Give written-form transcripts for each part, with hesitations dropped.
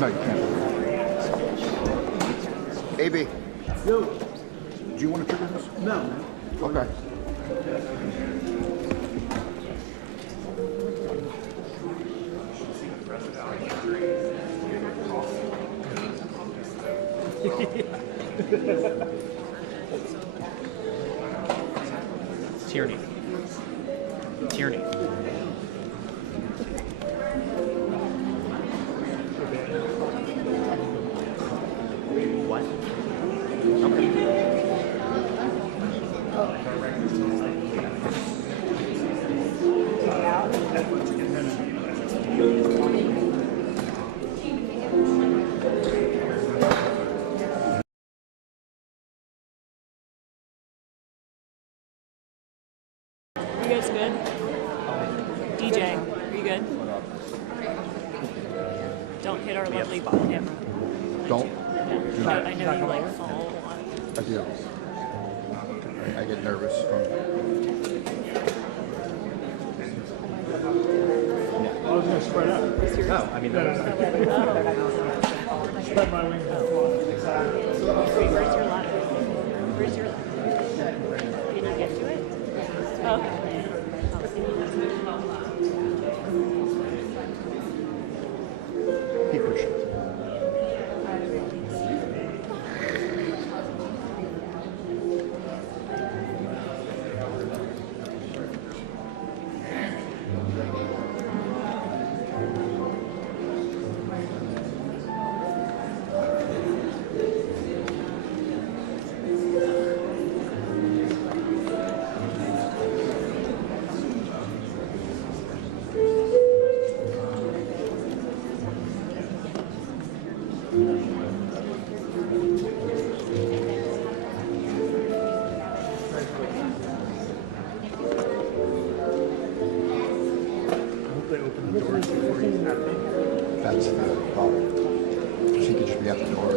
No, you can't. AB. Yo. Do you want to trigger this? No, man. Okay. Tyranny. Tyranny. What? You guys good? DJ, are you good? Don't hit our lovely bot camera. Don't. Yeah. I know you like fall a lot. I do. I get nervous from. I was going to spread out. Oh, I mean, that Spread my wings out. Where's your ladder? Where's your ladder? Can you get to it? Oh, okay. He appreciates it. That's the problem. She could just be at the door.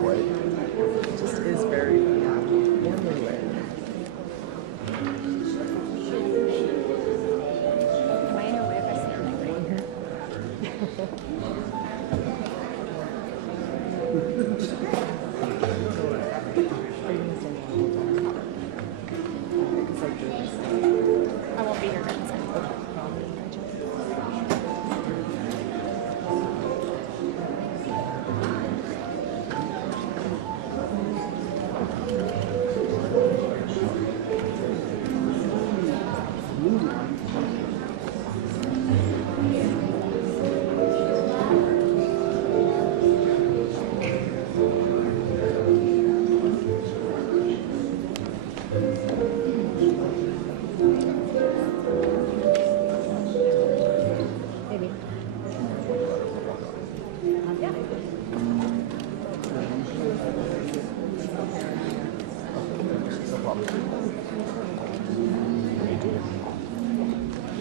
Right? It just is very family way. Am I in your way if I stand like right here? I won't be here during the second. Maybe. No problem.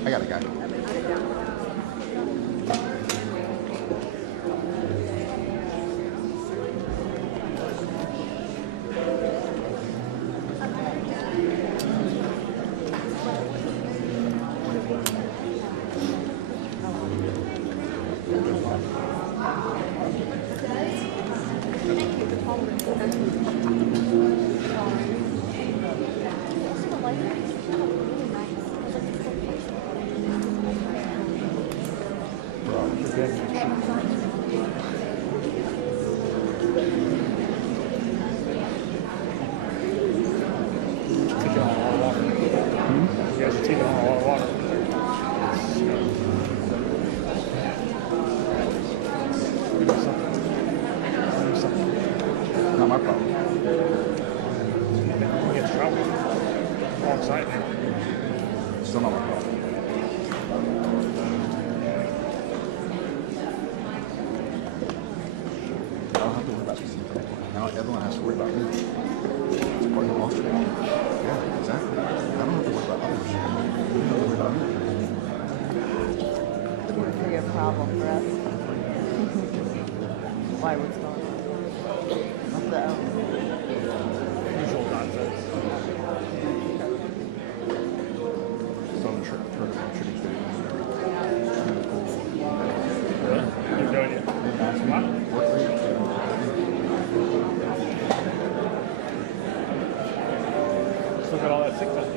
I got a guy. You guys are taking on a lot of water. Not my problem. We get trouble. Wrong side. Still not my problem. I don't have to worry about these things. Now everyone has to worry about me. It's part of the monster. Yeah, exactly. I don't have to worry about others. You don't have to worry about me. It would be a problem for us. Why, what's going on? What's the Usual nonsense. I think that.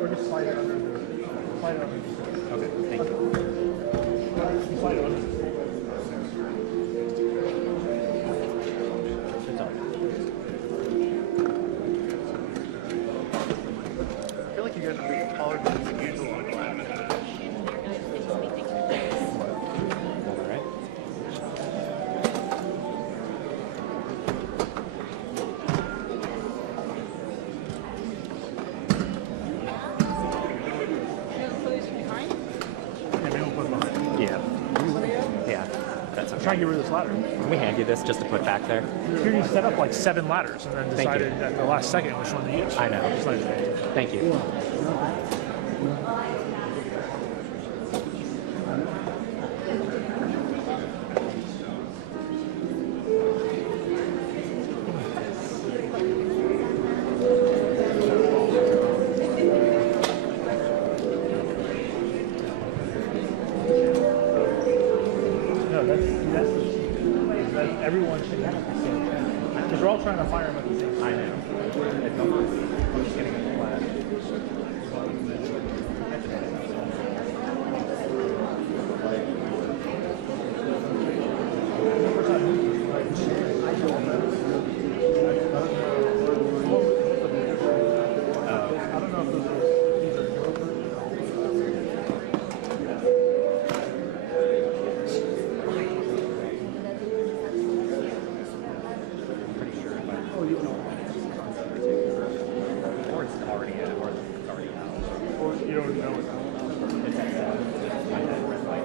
Or just slide it under. Slide it under. Okay, thank you. Slide it under. It's all right. I feel like you guys are being taller than usual. All right. Yeah, maybe we'll put it behind. Yeah. Yeah, that's Try okay. and get rid of this ladder. Can we hand you this just to put back there? Here you set up like 7 ladders and then Thank you. decided at the last second which one to use. I know. Just like, Thank you. no, that's everyone should have the same thing. Because we're all trying to fire them at the same time. I know. I'm just getting it flat. I don't know if those are, these are Pretty sure if I. Or it's already out. Or it's already out. or you don't know it. It's at that red light.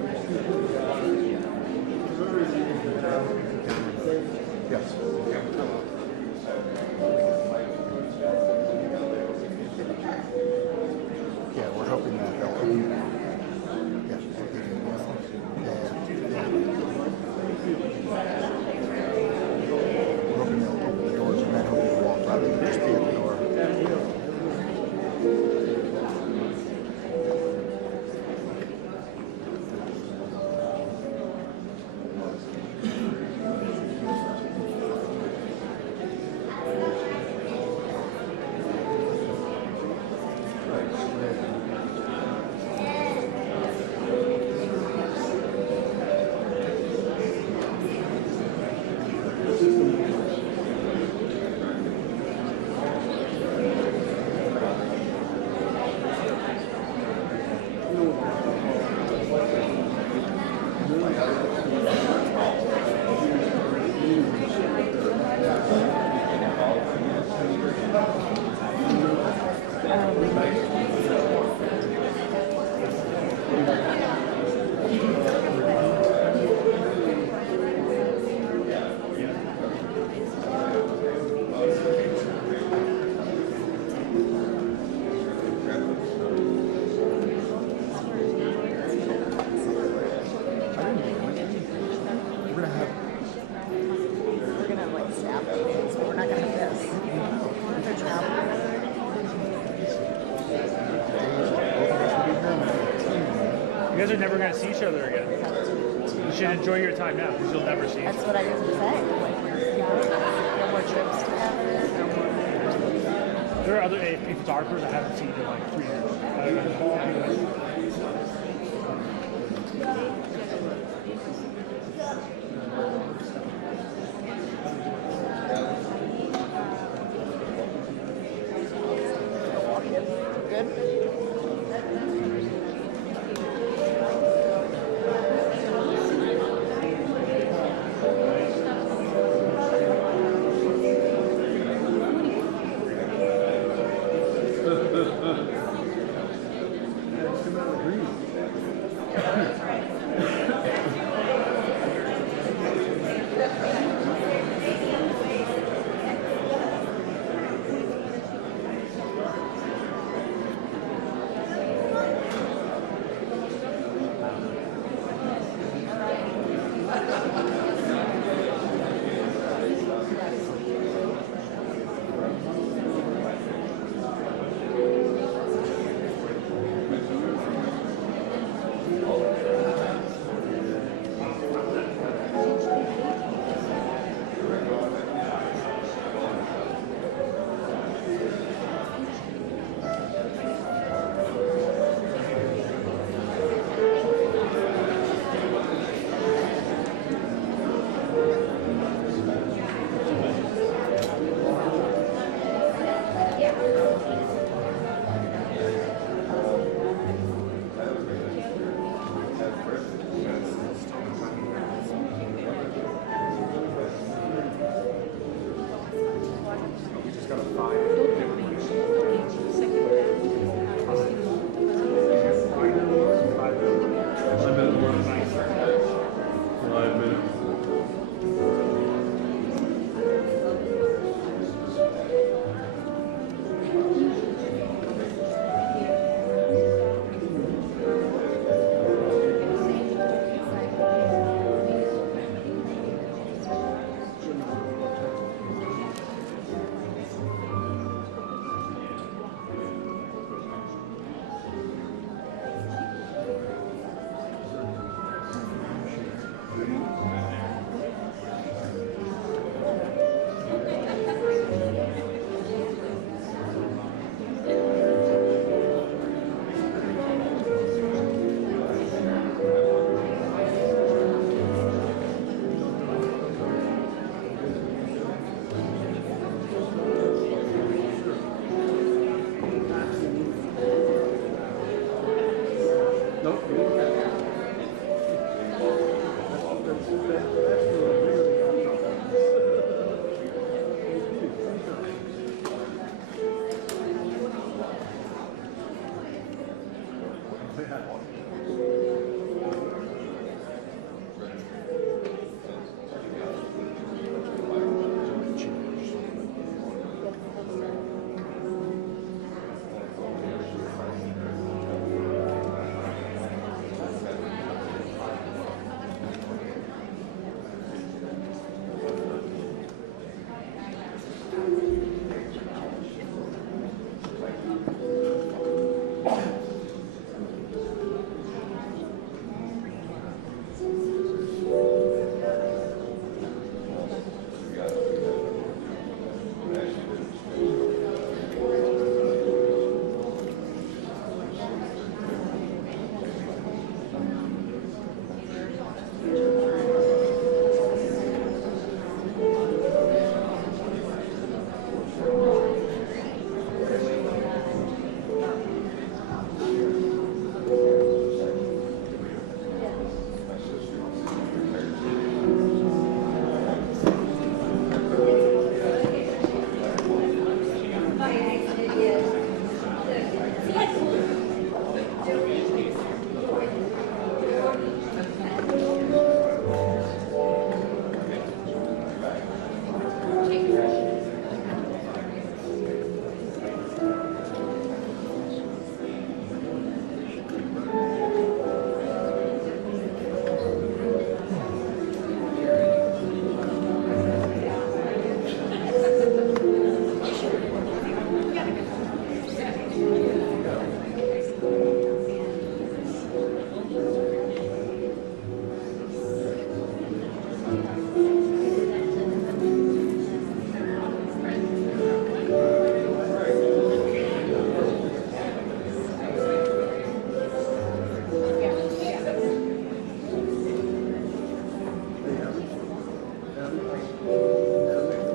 Yes. Yeah, we're hoping that they'll open. Yeah, we're getting We're hoping they'll open the doors and then he'll be walked rather than just be at the door. You guys are never going to see each other again. You should enjoy your time now because you'll never see each That's other. what I was saying. Like, no more trips together. No more. There are other AFP photographers I haven't seen in like 3 years. Good.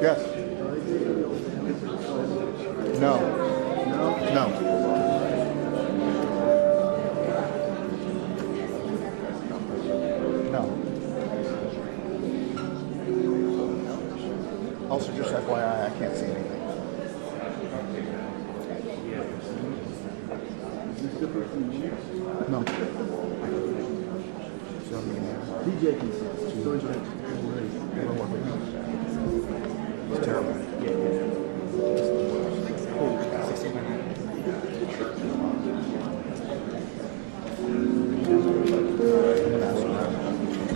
Yes. No. No. No. Also, just FYI, I can't see anything. No. DJ can see. It's terrible.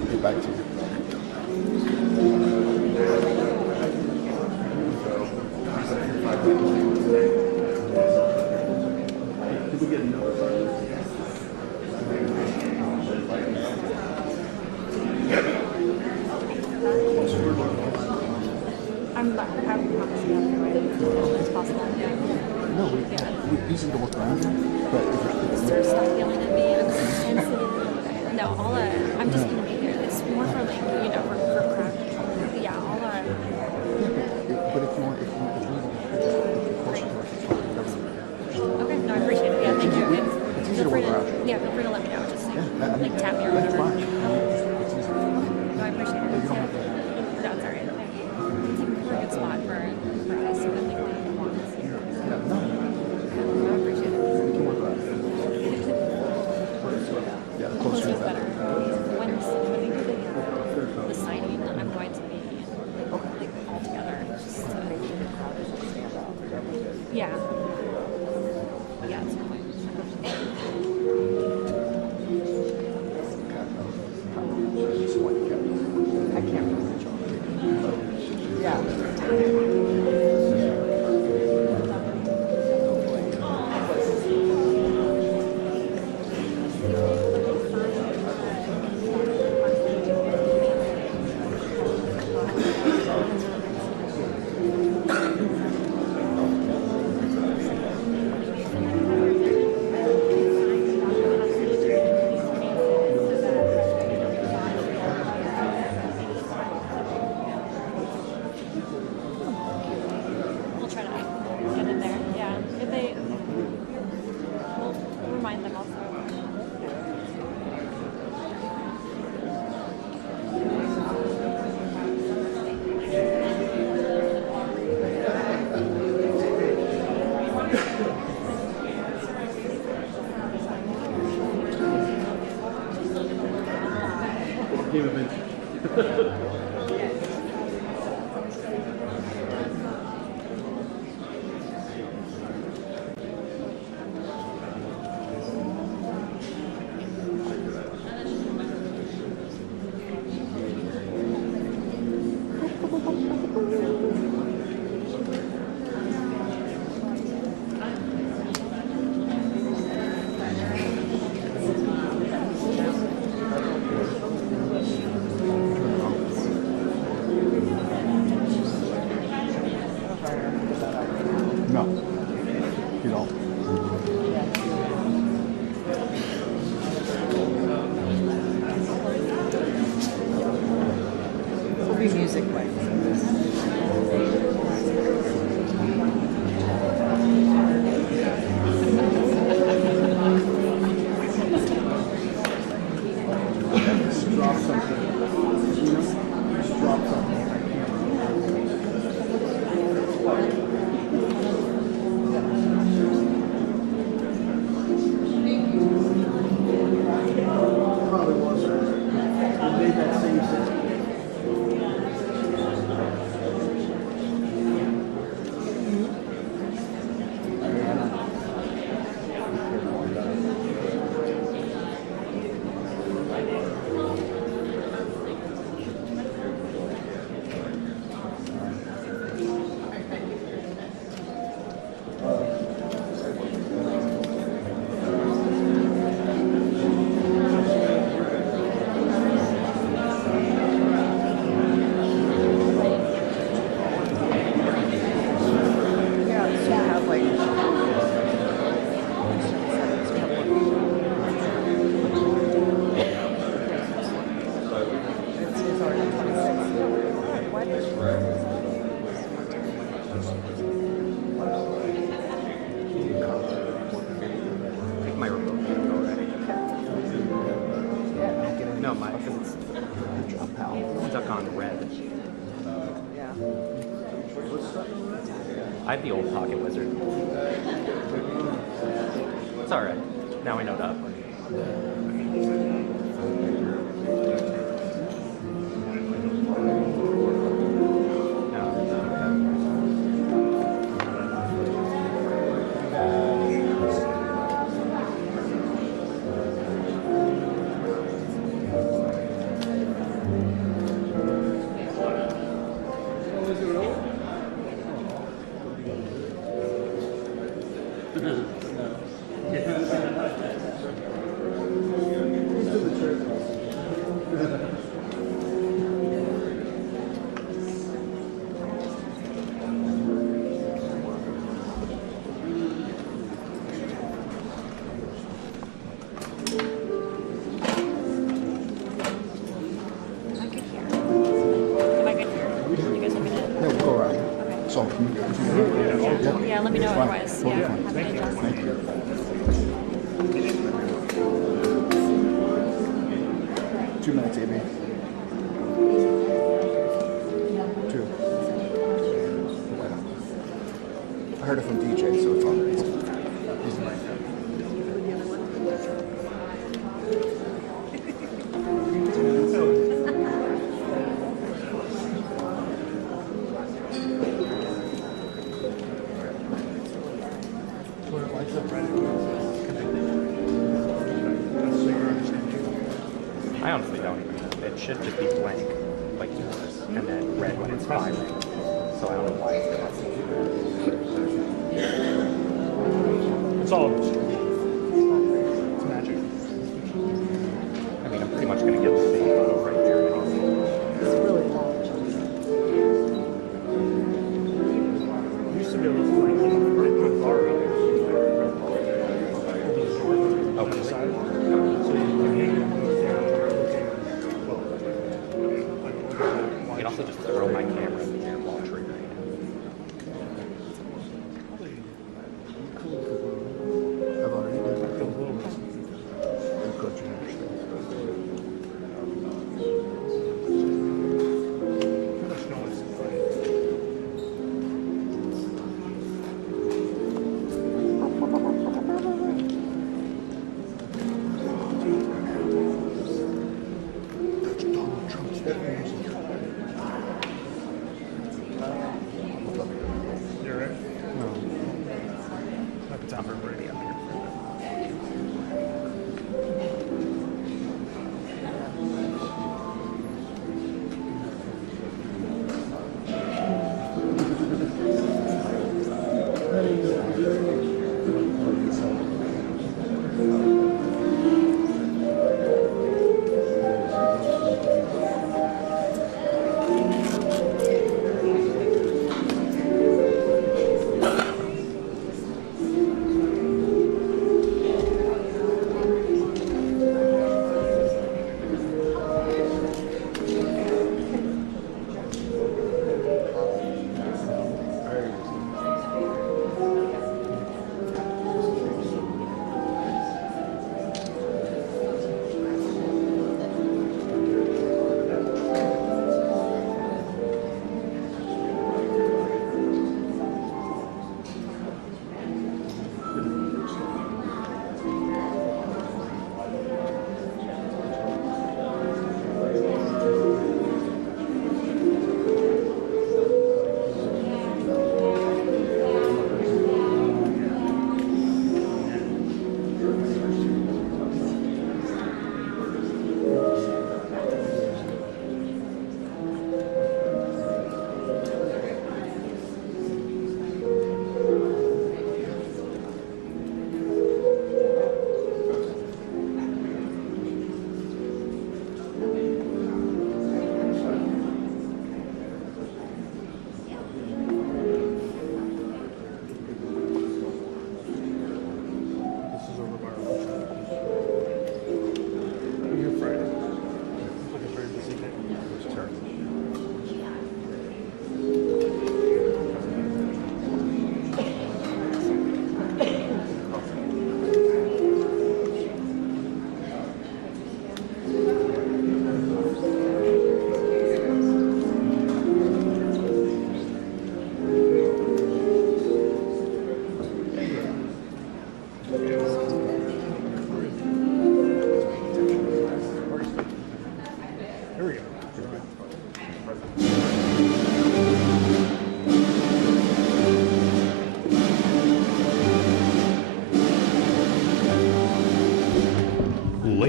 Get back to you. Did we get another? I'm obviously not going to it's possible. Yeah. No, we easy to work around, but Is there stuff yelling at me? I'm sensitive. No, I'm just going to be there. It's more for like, for crowd control. Yeah, but if you want, if you're closer to us, it's fine. okay, no, I appreciate it. Yeah, thank you. It's easy to work around. Yeah, feel free to let me know. Just Yeah, tap me or that's whatever. fine. It's easy. No, I appreciate it. You don't have to. No, it's all right. We're a good spot for us. So I think we want this. Yeah, no. I appreciate it. We can work around. Yeah, the closer Closer the is better. better. When we do the signing, I'm going to be like all together. Just yeah. Yeah, it's fine. I can't remember. Yeah. We'll try to get in there. Yeah. If we'll remind them also. No. You don't. There'll be music playing. Just drop something. Just drop something. Probably was. We made that same system. Yeah, so you have like it's already 26. Why did I think my remote is already. No, my it's stuck on red. yeah. I have the old pocket wizard. It's alright. Now we know to upgrade. Am I good here? Am I good here? You guys let me know. Yeah, we'll go around. Okay. So, can you Yeah, let me know Fine. otherwise. Totally Yeah, fine. have an adjust. Thank you. 2 minutes, AB. 2. I heard it from DJ, so it's all right. He's in my I honestly don't even know. It should just be blank, like yours, and then red when it's firing. So I don't know why it's constant. It's all it's magic. I mean, I'm pretty much going to get the same photo right here. It's really loud. You used to be able to like put bar up. Okay. So you can hang it and move down. Okay. Well, I can also just throw my camera in the air while triggering.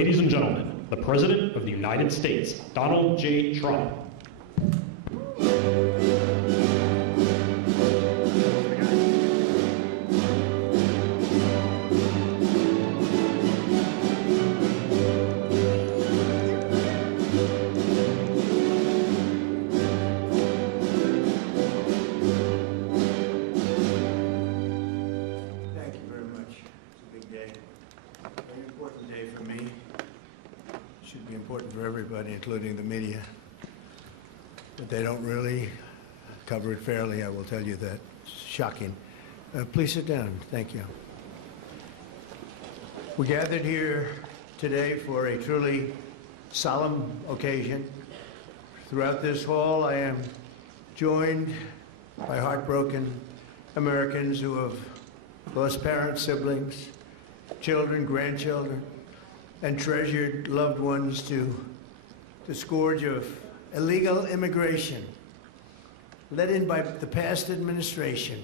Ladies and gentlemen, the President of the United States, Donald J. Trump. Thank you very much. It's a big day. Very important day for me. Should be important for everybody, including the media. But they don't really cover it fairly, I will tell you that. It's shocking. Please sit down. Thank you. We gathered here today for a truly solemn occasion. Throughout this hall, I am joined by heartbroken Americans who have lost parents, siblings, children, grandchildren, and treasured loved ones to the scourge of illegal immigration led in by the past administration.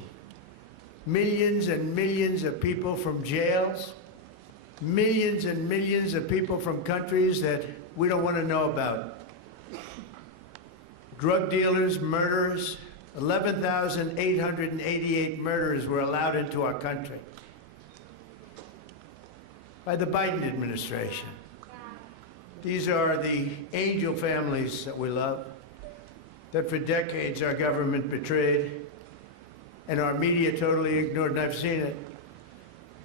Millions and millions of people from jails, millions and millions of people from countries that we don't want to know about. Drug dealers, murderers, 11,888 murderers were allowed into our country by the Biden administration. These are the angel families that we love, that for decades our government betrayed and our media totally ignored, and I've seen it.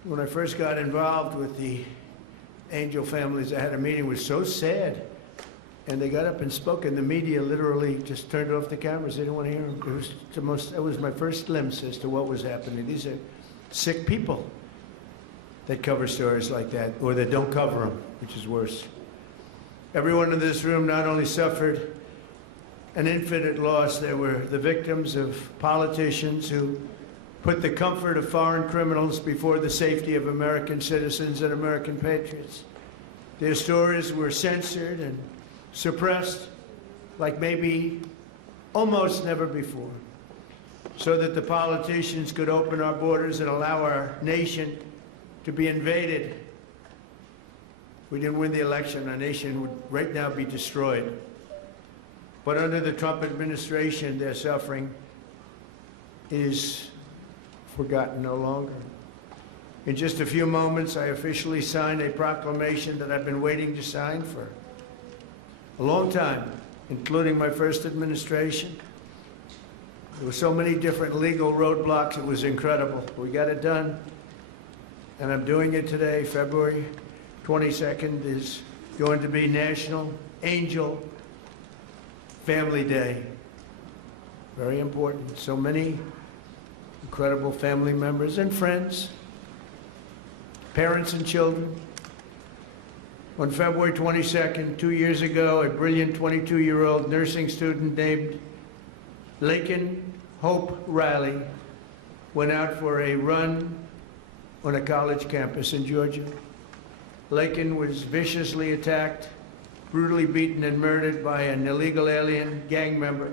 When I first got involved with the angel families, I had a meeting, it was so sad. And they got up and spoke, and the media literally just turned off the cameras. They didn't want to hear them. It was my first glimpse as to what was happening. These are sick people that cover stories like that, or that don't cover them, which is worse. Everyone in this room not only suffered an infinite loss, they were the victims of politicians who put the comfort of foreign criminals before the safety of American citizens and American patriots. Their stories were censored and suppressed like maybe almost never before, so that the politicians could open our borders and allow our nation to be invaded. If we didn't win the election, our nation would right now be destroyed. But under the Trump administration, their suffering is forgotten no longer. In just a few moments, I officially signed a proclamation that I've been waiting to sign for a long time, including my first administration. There were so many different legal roadblocks, it was incredible. We got it done, and I'm doing it today. February 22nd is going to be National Angel Family Day. Very important. So many incredible family members and friends, parents and children. On February 22nd, 2 years ago, a brilliant 22-year-old nursing student named Laken Hope Riley went out for a run on a college campus in Georgia. Laken was viciously attacked, brutally beaten and murdered by an illegal alien gang member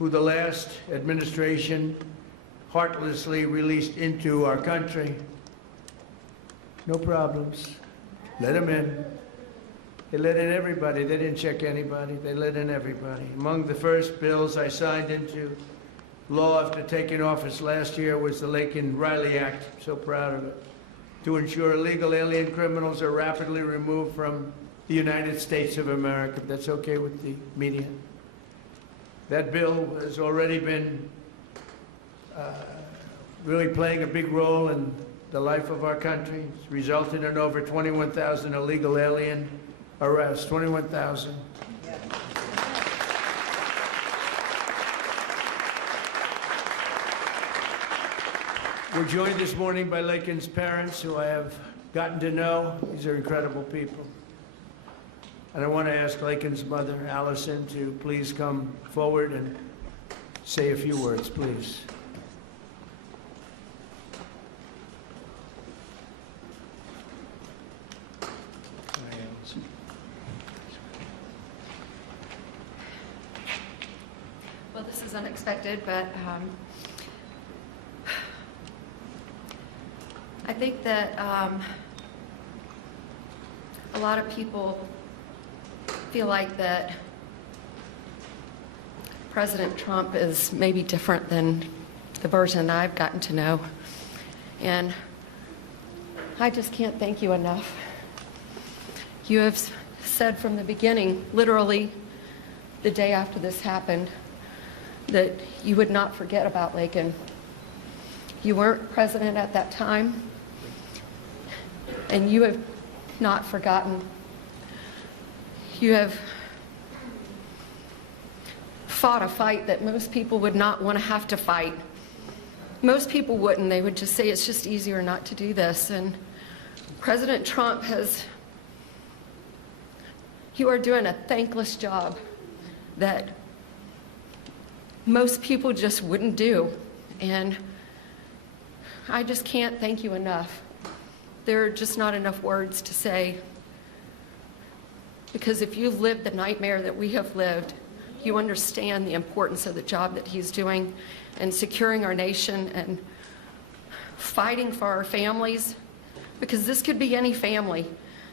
who the last administration heartlessly released into our country. No problems. Let them in. They let in everybody. They didn't check anybody. They let in everybody. Among the first bills I signed into law after taking office last year was the Laken Riley Act. I'm so proud of it. To ensure illegal alien criminals are rapidly removed from the United States of America. That's okay with the media. That bill has already been really playing a big role in the life of our country. It's resulted in over 21,000 illegal alien arrests. 21,000. We're joined this morning by Laken's parents, who I have gotten to know. These are incredible people. And I want to ask Laken's mother, Allison, to please come forward and say a few words, please. Well, this is unexpected, but I think that a lot of people feel like that President Trump is maybe different than the version I've gotten to know. And I just can't thank you enough. You have said from the beginning, literally the day after this happened, that you would not forget about Lakin. You weren't president at that time, and you have not forgotten. You have fought a fight that most people would not want to have to fight. Most people wouldn't. They would just say it's just easier not to do this. And President Trump you are doing a thankless job that most people just wouldn't do. And I just can't thank you enough. There are just not enough words to say. Because if you've lived the nightmare that we have lived, you understand the importance of the job that he's doing and securing our nation and fighting for our families. Because this could be any family.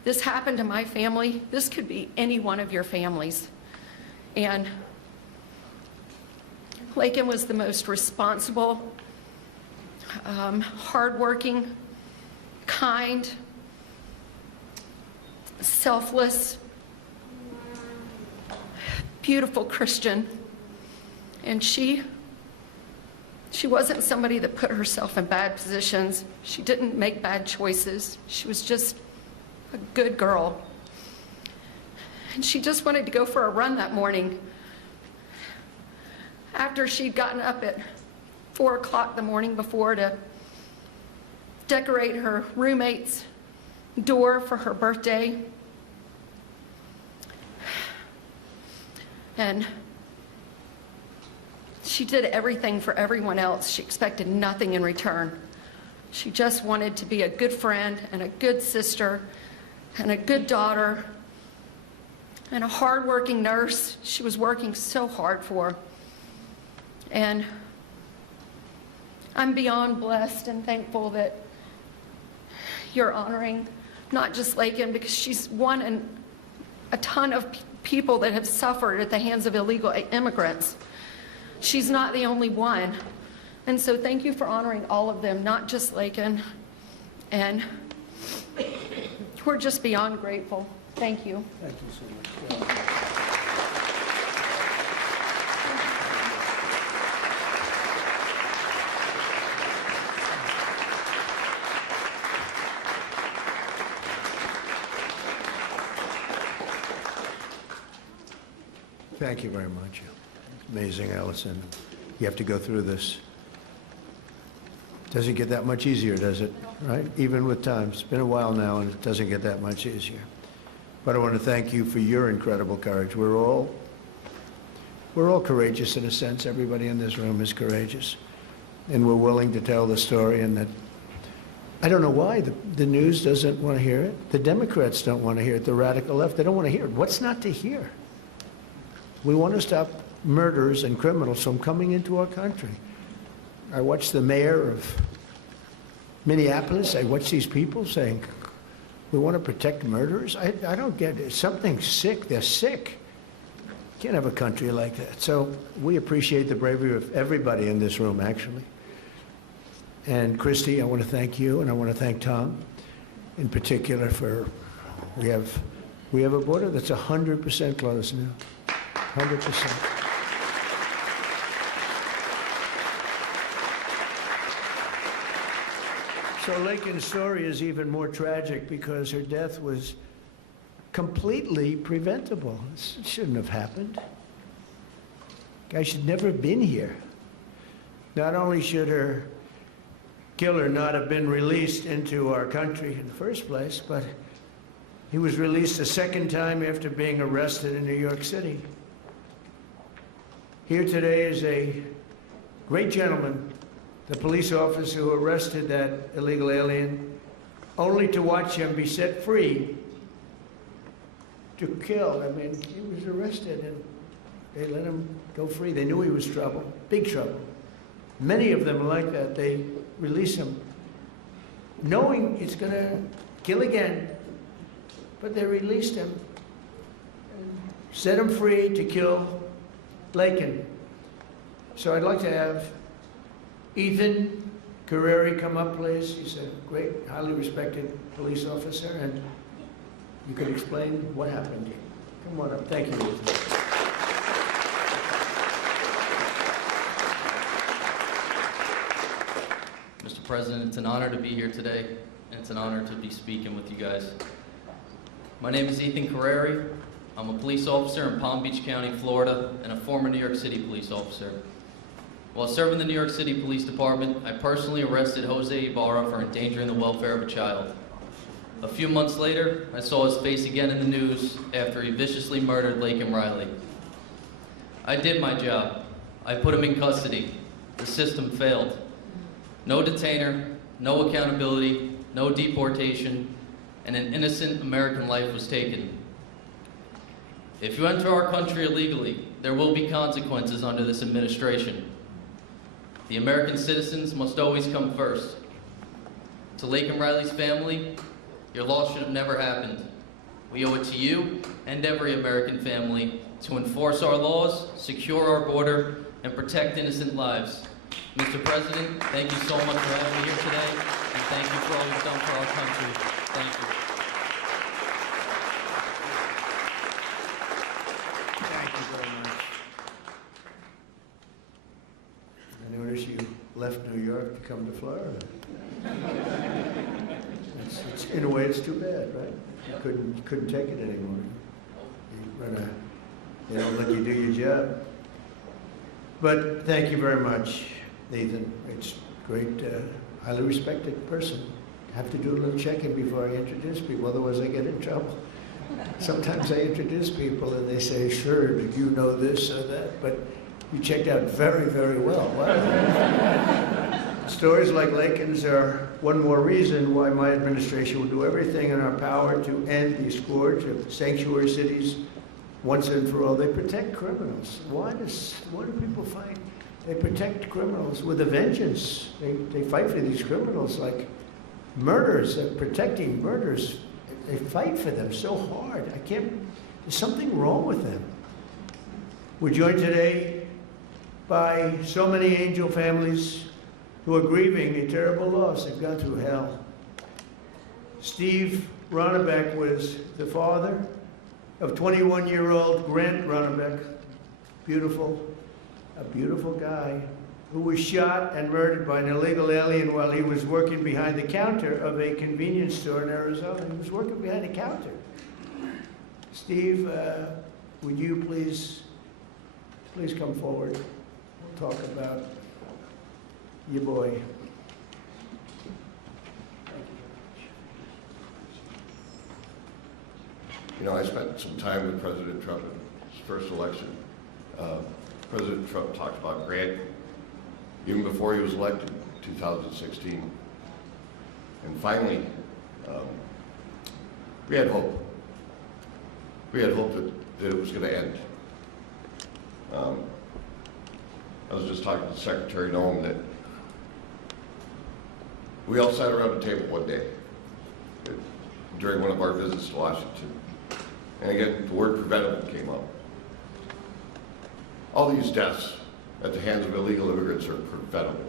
This happened to my family. This could be any one of your families. And Lakin was the most responsible, hardworking, kind, selfless, beautiful Christian. And she wasn't somebody that put herself in bad positions. She didn't make bad choices. She was just a good girl. And she just wanted to go for a run that morning after she'd gotten up at 4 o'clock the morning before to decorate her roommate's door for her birthday. And she did everything for everyone else. She expected nothing in return. She just wanted to be a good friend and a good sister and a good daughter and a hardworking nurse. She was working so hard for. And I'm beyond blessed and thankful that you're honoring not just Lakin, because she's one in a ton of people that have suffered at the hands of illegal immigrants. She's not the only one. And so thank you for honoring all of them, not just Lakin. And we're just beyond grateful. Thank you. Thank you so much. Thank you very much. Amazing, Allison. You have to go through this. Doesn't get that much easier, does it? Right? Even with time. It's been a while now, and it doesn't get that much easier. But I want to thank you for your incredible courage. We're all courageous in a sense. Everybody in this room is courageous. And we're willing to tell the story, and that I don't know why the news doesn't want to hear it. The Democrats don't want to hear it. The radical left, they don't want to hear it. What's not to hear? We want to stop murderers and criminals from coming into our country. I watched the mayor of Minneapolis. I watched these people saying, we want to protect murderers. I don't get it. Something's sick. They're sick. Can't have a country like that. So we appreciate the bravery of everybody in this room, actually. And Christy, I want to thank you, and I want to thank Tom in particular for, we have a border that's 100% closed now. 100%. So Lakin's story is even more tragic because her death was completely preventable. This shouldn't have happened. Guy should never have been here. Not only should her killer not have been released into our country in the first place, but he was released a second time after being arrested in New York City. Here today is a great gentleman, the police officer who arrested that illegal alien, only to watch him be set free to kill. I mean, he was arrested and they let him go free. They knew he was trouble, big trouble. Many of them are like that. They release him knowing it's going to kill again. but they released him and set him free to kill Lakin. So I'd like to have Ethan Carreri come up, please. He's a great, highly respected police officer, and you could explain what happened. Come on up. Thank you, Ethan. Mr. President, it's an honor to be here today, and it's an honor to be speaking with you guys. My name is Ethan Carreri. I'm a police officer in Palm Beach County, Florida, and a former New York City police officer. While serving the New York City Police Department, I personally arrested Jose Ibarra for endangering the welfare of a child. A few months later, I saw his face again in the news after he viciously murdered Lakin Riley. I did my job. I put him in custody. The system failed. No detainer, no accountability, no deportation, and an innocent American life was taken. If you enter our country illegally, there will be consequences under this administration. The American citizens must always come first. To Lakin Riley's family, your loss should have never happened. We owe it to you and every American family to enforce our laws, secure our border, and protect innocent lives. Mr. President, thank you so much for having me here today, and thank you for all you've done for our country. Thank you. Thank you very much. I notice you left New York to come to Florida. In a way, it's too bad, right? You couldn't take it anymore. They don't let you do your job. But thank you very much, Ethan. It's great, highly respected person. I have to do a little checking before I introduce people, otherwise I get in trouble. Sometimes I introduce people and they say, sure, do you know this or that? But you checked out very, very well. Wow. Stories like Lakin's are one more reason why my administration will do everything in our power to end the scourge of sanctuary cities once and for all. They protect criminals. Why do people find they protect criminals with a vengeance? They fight for these criminals like murderers. They're protecting murderers. They fight for them so hard. There's something wrong with them. We're joined today by so many angel families who are grieving a terrible loss. They've gone through hell. Steve Ronnebeck was the father of 21-year-old Grant Ronnebeck, a beautiful guy, who was shot and murdered by an illegal alien while he was working behind the counter of a convenience store in Arizona. He was working behind the counter. Steve, would you please come forward? We'll talk about your boy. You know, I spent some time with President Trump in his first election. President Trump talked about Grant even before he was elected in 2016. And finally, we had hope. We had hope that it was going to end. I was just talking to Secretary Noem that we all sat around the table one day during one of our visits to Washington. And again, the word preventable came up. All these deaths at the hands of illegal immigrants are preventable.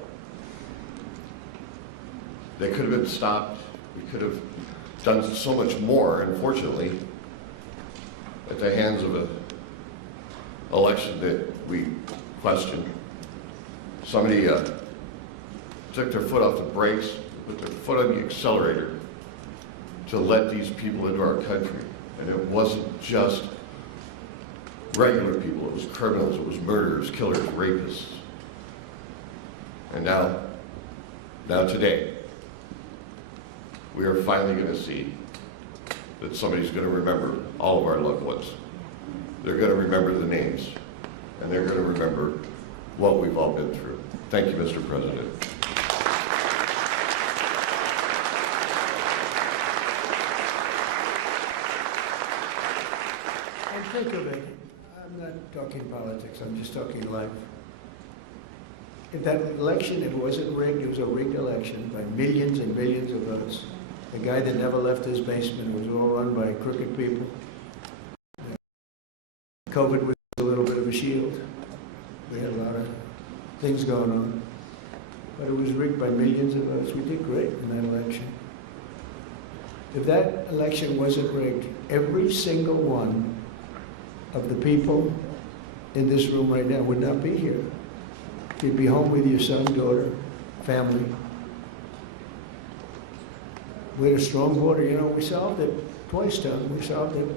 They could have been stopped. We could have done so much more, unfortunately, at the hands of an election that we question. Somebody took their foot off the brakes, put their foot on the accelerator to let these people into our country. And it wasn't just regular people, it was criminals, it was murderers, killers, rapists. And now today, we are finally going to see that somebody's going to remember all of our loved ones. They're going to remember the names, and they're going to remember what we've all been through. Thank you, Mr. President. And think of it, I'm not talking politics, I'm just talking life. If that election, if it wasn't rigged, it was a rigged election by millions and millions of votes. a guy that never left his basement. It was all run by crooked people. COVID was a little bit of a shield. We had a lot of things going on. But it was rigged by millions of votes. We did great in that election. If that election wasn't rigged, every single one of the people in this room right now would not be here. You'd be home with your son, daughter, family. We had a strong border. You know, we solved it twice, Tom. We solved it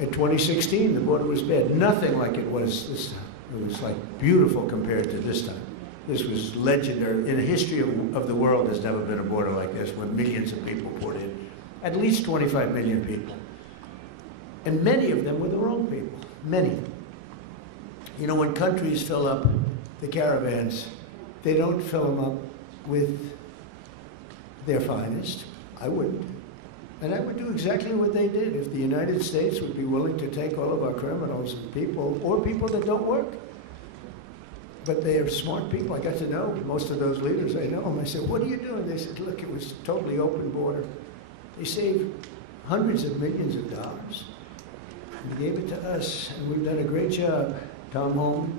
in 2016. The border was bad. Nothing like it was this time. It was like beautiful compared to this time. This was legendary. In the history of the world, there's never been a border like this when millions of people poured in. At least 25 million people. And many of them were the wrong people. Many. You know, when countries fill up the caravans, they don't fill them up with their finest. I wouldn't. And I would do exactly what they did if the United States would be willing to take all of our criminals and people, or people that don't work. But they are smart people. I got to know most of those leaders. I know them. I said, what are you doing? They said, look, it was a totally open border. They saved hundreds of millions of dollars. And they gave it to us, and we've done a great job. Tom Holm,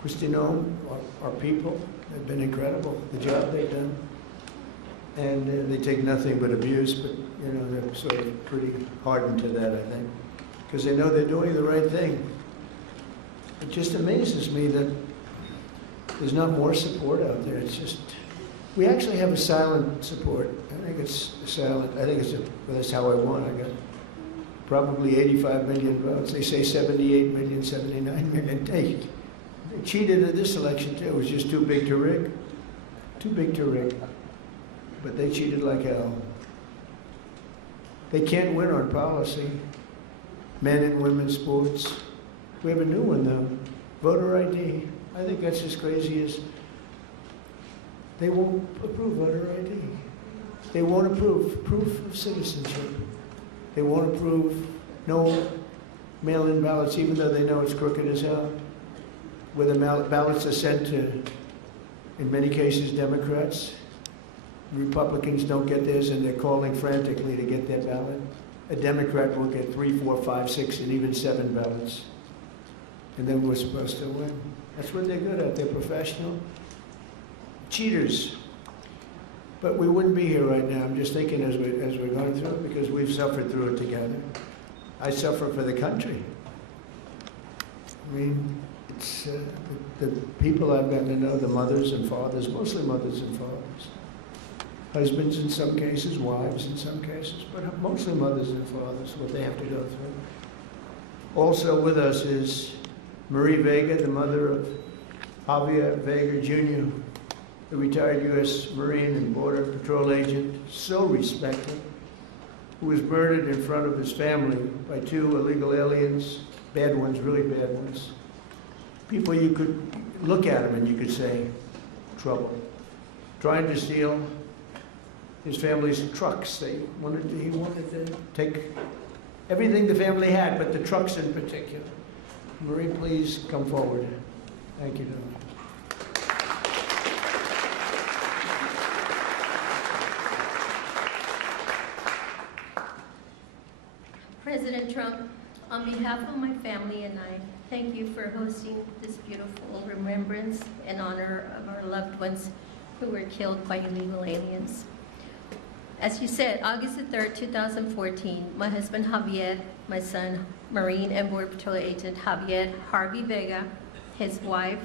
Christine Holm, our people have been incredible, the job they've done. And they take nothing but abuse, but you know, they're sort of pretty hardened to that, I think, because they know they're doing the right thing. It just amazes me that there's not more support out there. It's just, we actually have a silent support. I think it's silent. I think well, that's how I won. I got probably 85 million votes. They say 78 million, 79 million. They cheated in this election too. It was just too big to rig. Too big to rig. But they cheated like hell. They can't win on policy. Men and women's sports. We have a new one though. Voter ID. I think that's as crazy as they won't approve voter ID. They won't approve proof of citizenship. They won't approve no mail-in ballots, even though they know it's crooked as hell. Where the ballots are sent to, in many cases, Democrats. Republicans don't get theirs, and they're calling frantically to get their ballot. A Democrat will get 3, 4, 5, 6, and even 7 ballots. And then we're supposed to win. That's what they're good at. They're professional. Cheaters. But we wouldn't be here right now. I'm just thinking as we're going through it, because we've suffered through it together. I suffer for the country. I mean, it's the people I've gotten to know, the mothers and fathers, mostly mothers and fathers. Husbands in some cases, wives in some cases, but mostly mothers and fathers, what they have to go through. Also with us is Marie Vega, the mother of Javier Vega Jr., the retired U.S. Marine and Border Patrol agent, so respected, who was murdered in front of his family by 2 illegal aliens, bad ones, really bad ones. People you could look at them and you could say, trouble. Trying to steal his family's trucks. He wanted to take everything the family had, but the trucks in particular. Marie, please come forward. Thank you, Don. President Trump, on behalf of my family and I, thank you for hosting this beautiful remembrance in honor of our loved ones who were killed by illegal aliens. As you said, August the 3rd, 2014, my husband Javier, my son, Marine and Border Patrol agent Javier Harvey Vega, his wife,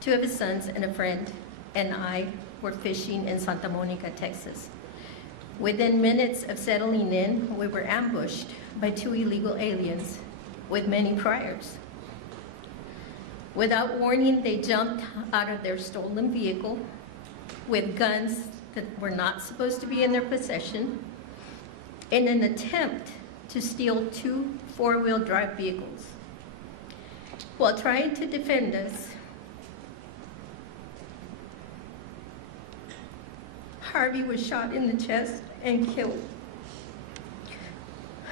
2 of his sons and a friend, and I were fishing in Santa Monica, Texas. Within minutes of settling in, we were ambushed by 2 illegal aliens with many priors. Without warning, they jumped out of their stolen vehicle with guns that were not supposed to be in their possession in an attempt to steal 2 4-wheel drive vehicles. While trying to defend us, Harvey was shot in the chest and killed.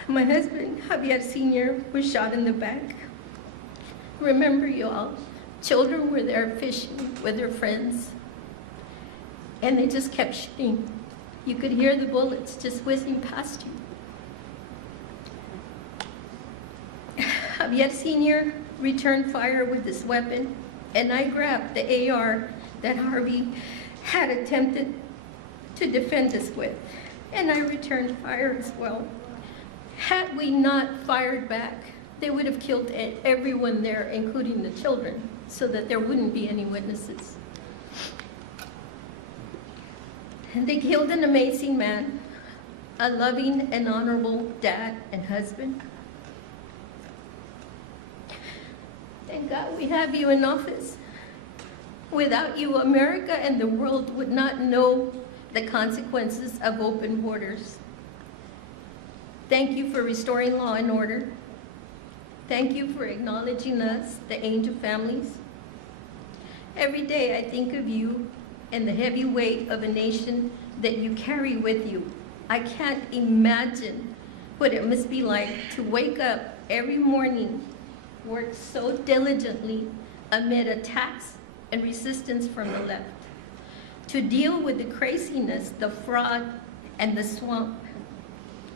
My husband, Javier Sr., was shot in the back. Remember, you all, children were there fishing with their friends, and they just kept shooting. You could hear the bullets just whizzing past you. Javier Sr. returned fire with this weapon, and I grabbed the AR that Harvey had attempted to defend us with, and I returned fire as well. Had we not fired back, they would have killed everyone there, including the children, so that there wouldn't be any witnesses. And they killed an amazing man, a loving and honorable dad and husband. Thank God we have you in office. Without you, America and the world would not know the consequences of open borders. Thank you for restoring law and order. Thank you for acknowledging us, the angel families. Every day I think of you and the heavy weight of a nation that you carry with you. I can't imagine what it must be like to wake up every morning, work so diligently amid attacks and resistance from the left, to deal with the craziness, the fraud, and the swamp.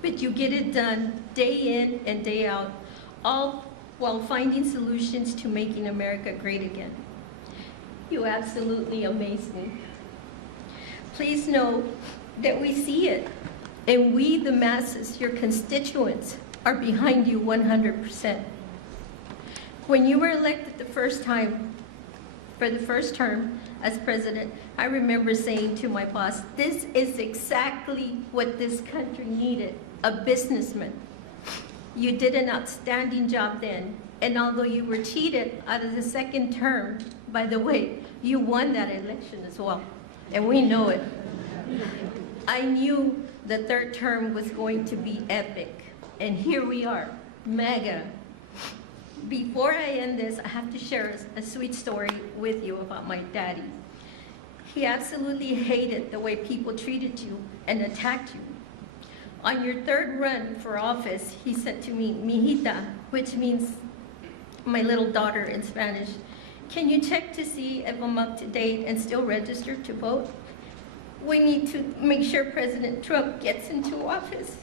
But you get it done day in and day out, all while finding solutions to making America great again. You absolutely amaze me. Please know that we see it, and we, the masses, your constituents, are behind you 100%. When you were elected the first time, for the first term as president, I remember saying to my boss, this is exactly what this country needed, a businessman. You did an outstanding job then, and although you were cheated out of the second term, by the way, you won that election as well, and we know it. I knew the third term was going to be epic, and here we are, mega. Before I end this, I have to share a sweet story with you about my daddy. He absolutely hated the way people treated you and attacked you. On your third run for office, he said to me, "Mijita," which means my little daughter in Spanish, "Can you check to see if I'm up to date and still registered to vote? We need to make sure President Trump gets into office."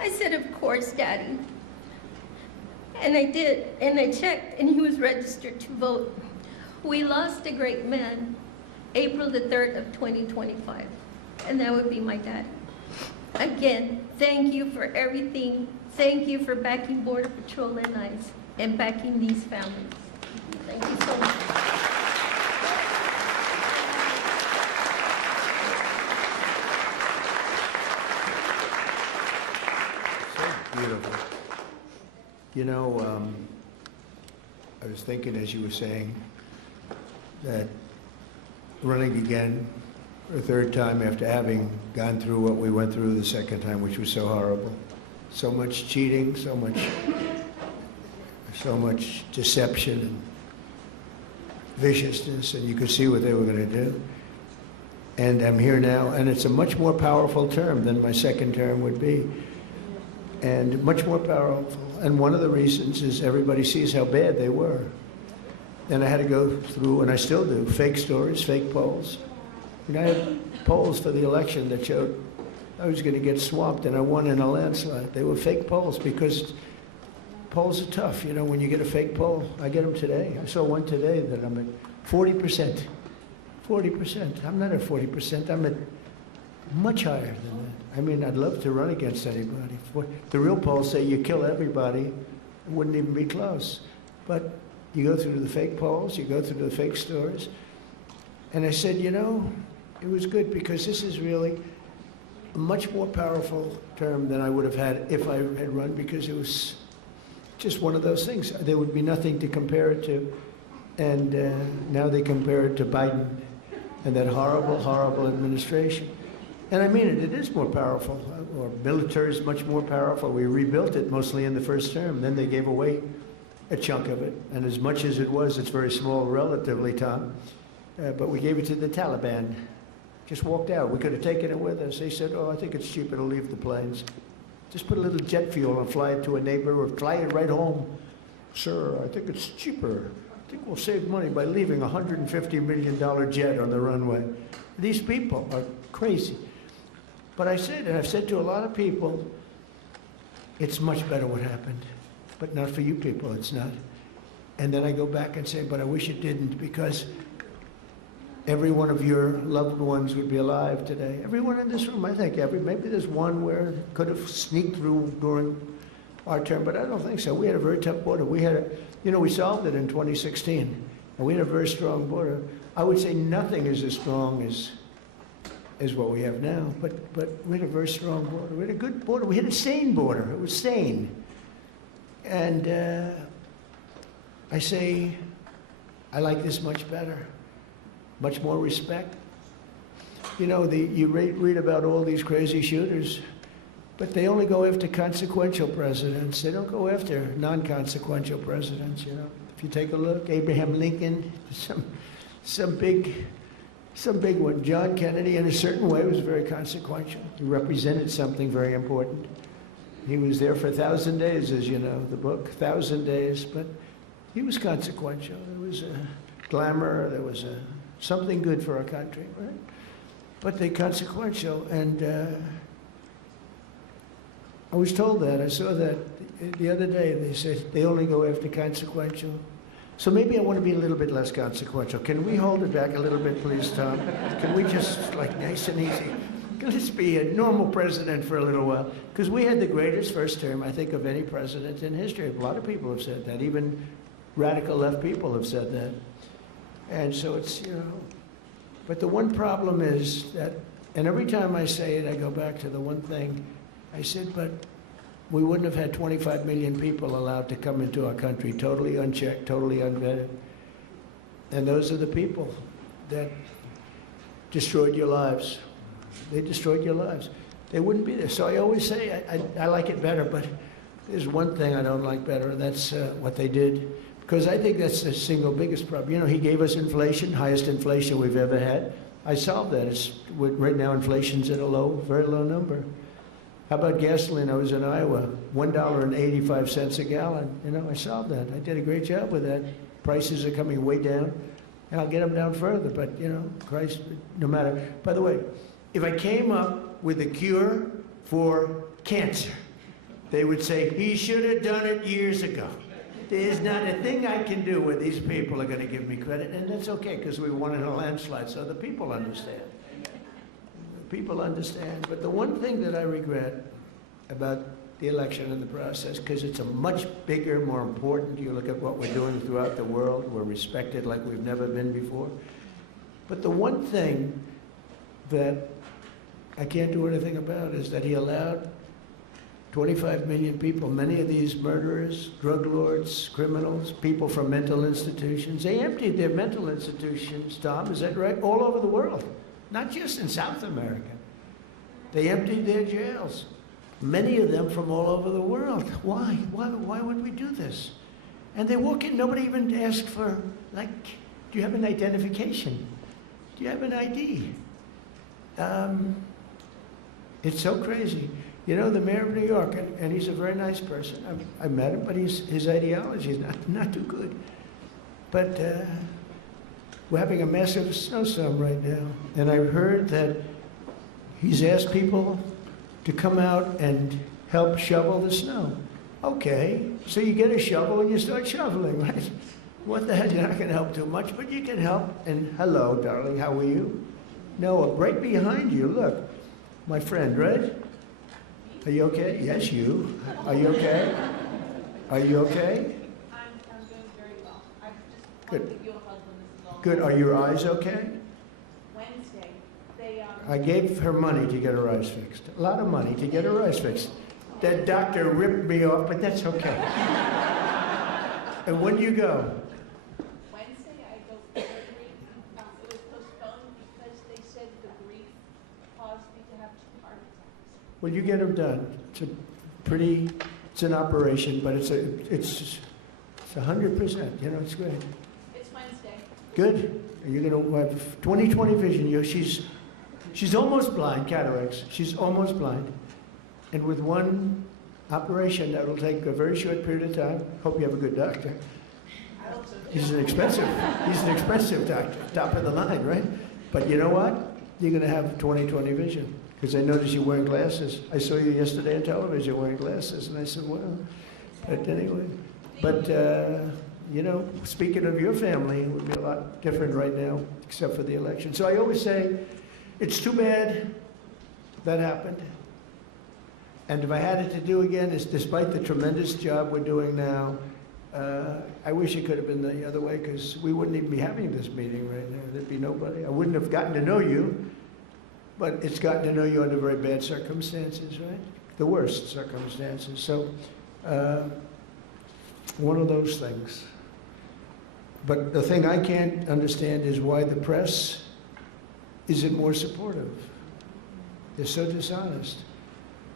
I said, "Of course, Daddy." And I did, and I checked, and he was registered to vote. We lost a great man, April the 3rd of 2025, and that would be my dad. Again, thank you for everything. Thank you for backing Border Patrol and ICE, and backing these families. Thank you so much. Beautiful. You know, I was thinking as you were saying that running again for a third time after having gone through what we went through the second time, which was so horrible. So much cheating, so much deception and viciousness, and you could see what they were going to do. And I'm here now, and it's a much more powerful term than my second term would be. And much more powerful. And one of the reasons is everybody sees how bad they were. And I had to go through, and I still do, fake stories, fake polls. I had polls for the election that showed I was going to get swamped, and I won in a landslide. They were fake polls because polls are tough. You know, when you get a fake poll, I get them today. I saw one today that I'm at 40%. 40%. I'm not at 40%. I'm at much higher than that. I mean, I'd love to run against anybody. The real polls say you kill everybody, it wouldn't even be close. But you go through the fake polls, you go through the fake stories. And I said, you know, it was good because this is really a much more powerful term than I would have had if I had run, because it was just one of those things. There would be nothing to compare it to. And now they compare it to Biden and that horrible, horrible administration. And I mean it, it is more powerful. Our military is much more powerful. We rebuilt it mostly in the first term. Then they gave away a chunk of it. And as much as it was, it's very small relatively, Tom. But we gave it to the Taliban. Just walked out. We could have taken it with us. They said, oh, I think it's cheaper to leave the planes. Just put a little jet fuel and fly it to a neighbor or fly it right home. Sir, I think it's cheaper. I think we'll save money by leaving a $150 million jet on the runway. These people are crazy. But I said, and I've said to a lot of people, it's much better what happened, but not for you people, it's not. And then I go back and say, but I wish it didn't, because every one of your loved ones would be alive today. Everyone in this room, I think, maybe there's one where it could have sneaked through during our term, but I don't think so. We had a very tough border. We solved it in 2016, and we had a very strong border. I would say nothing is as strong as what we have now, but we had a very strong border. We had a good border. We had a sane border. It was sane. And I say, I like this much better. Much more respect. You know, you read about all these crazy shooters, but they only go after consequential presidents. They don't go after non-consequential presidents, you know. If you take a look, Abraham Lincoln, some big one. John Kennedy, in a certain way, was very consequential. He represented something very important. He was there for 1,000 days, as you know, the book, 1,000 days, but he was consequential. There was a glamour, there was something good for our country, right? But they're consequential, and I was told that. I saw that the other day. They said they only go after consequential. So maybe I want to be a little bit less consequential. Can we hold it back a little bit, please, Tom? Can we just, like, nice and easy? Let's be a normal president for a little while. Because we had the greatest first term, I think, of any president in history. A lot of people have said that. Even radical left people have said that. And so it's, you know, but the one problem is that, and every time I say it, I go back to the one thing. I said, but we wouldn't have had 25 million people allowed to come into our country, totally unchecked, totally unvetted. And those are the people that destroyed your lives. They destroyed your lives. They wouldn't be there. So I always say, I like it better, but there's one thing I don't like better, and that's what they did. Because I think that's the single biggest problem. You know, he gave us inflation, highest inflation we've ever had. I solved that. Right now, inflation's at a very low number. How about gasoline? I was in Iowa, $1.85 a gallon. You know, I solved that. I did a great job with that. Prices are coming way down, and I'll get them down further. But, you know, Christ, no matter. By the way, if I came up with a cure for cancer, they would say, he should have done it years ago. There's not a thing I can do where these people are going to give me credit, and that's okay, because we won in a landslide, so the people understand. People understand. But the one thing that I regret about the election and the process, because it's a much bigger, more important, you look at what we're doing throughout the world, we're respected like we've never been before. But the one thing that I can't do anything about is that he allowed 25 million people, many of these murderers, drug lords, criminals, people from mental institutions, they emptied their mental institutions, Tom, is that right? All over the world. Not just in South America. They emptied their jails. Many of them from all over the world. Why? Why would we do this? And they walk in, nobody even asked for, like, do you have an identification? Do you have an ID? It's so crazy. You know, the mayor of New York, and he's a very nice person. I met him, but his ideology is not too good. But we're having a massive snowstorm right now, and I've heard that he's asked people to come out and help shovel the snow. Okay, so you get a shovel and you start shoveling, right? What the hell, you're not going to help too much, but you can help. And hello, darling, how are you? Noah, right behind you, look. My friend, right? Are you okay? Yes, you. Are you okay? Are you okay? I'm doing very well. I just Good. want to give you a hug when this is all Good. Are your eyes okay? Wednesday, they I gave her money to get her eyes fixed. A lot of money to get her eyes fixed. That doctor ripped me off, but that's okay. And when do you go? Wednesday, I go for surgery. It was postponed because they said the grief caused me to have 2 heart attacks. Well, you get them done. It's an operation, but it's 100%. You know, it's great. It's Wednesday. Good. You're going to have 20/20 vision. You know, she's almost blind, cataracts. She's almost blind. And with one operation that will take a very short period of time, hope you have a good doctor. He's an expensive doctor, top of the line, right? But you know what? You're going to have 20/20 vision. because I noticed you're wearing glasses. I saw you yesterday on television wearing glasses, and I said, well, but anyway. But, you know, speaking of your family, it would be a lot different right now, except for the election. So I always say, it's too bad that happened. And if I had it to do again, it's despite the tremendous job we're doing now, I wish it could have been the other way, because we wouldn't even be having this meeting right now. There'd be nobody. I wouldn't have gotten to know you, but it's gotten to know you under very bad circumstances, right? The worst circumstances. So, one of those things. But the thing I can't understand is why the press isn't more supportive. They're so dishonest.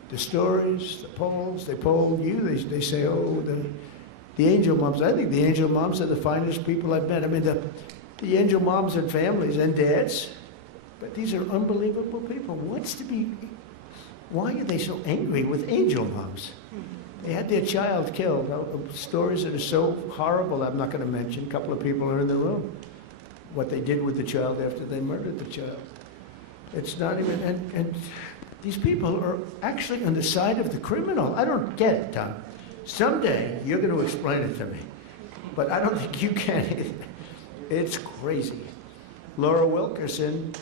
The stories, the polls, they poll you, they say, oh, the angel moms. I think the angel moms are the finest people I've met. I mean, the angel moms and families and dads, but these are unbelievable people. Why are they so angry with angel moms? They had their child killed. Stories that are so horrible, I'm not going to mention. A couple of people are in the room. What they did with the child after they murdered the child. It's not even, and these people are actually on the side of the criminal. I don't get it, Tom. Someday, you're going to explain it to me. But I don't think you can. It's crazy. Laura Wilkerson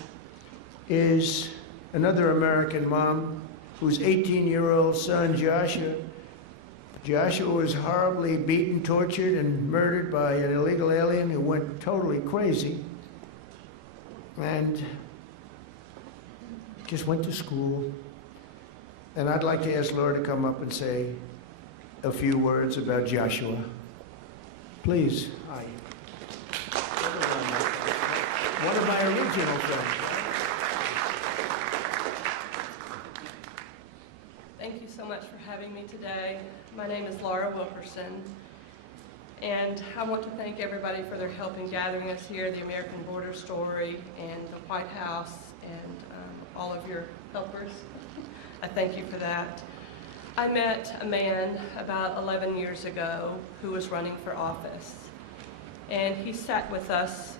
is another American mom whose 18-year-old son, Joshua was horribly beaten, tortured, and murdered by an illegal alien who went totally crazy. And just went to school. And I'd like to ask Laura to come up and say a few words about Joshua. Please. Hi. One of my original friends. Thank you so much for having me today. My name is Laura Wilkerson, and I want to thank everybody for their help in gathering us here, the American Border Story and the White House, and all of your helpers. I thank you for that. I met a man about 11 years ago who was running for office, and he sat with us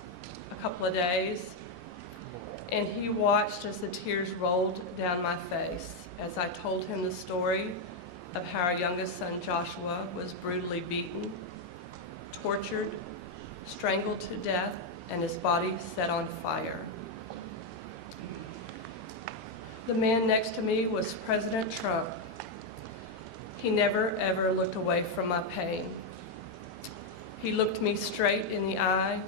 a couple of days, and he watched as the tears rolled down my face as I told him the story of how our youngest son Joshua was brutally beaten, tortured, strangled to death, and his body set on fire. The man next to me was President Trump. He never, ever looked away from my pain. He looked me straight in the eye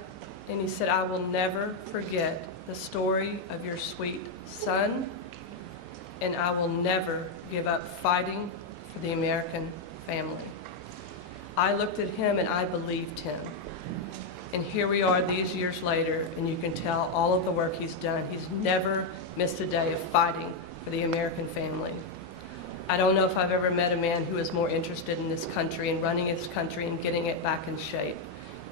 and he said, I will never forget the story of your sweet son, and I will never give up fighting for the American family. I looked at him and I believed him. And here we are these years later, and you can tell all of the work he's done. He's never missed a day of fighting for the American family. I don't know if I've ever met a man who is more interested in this country and running this country and getting it back in shape.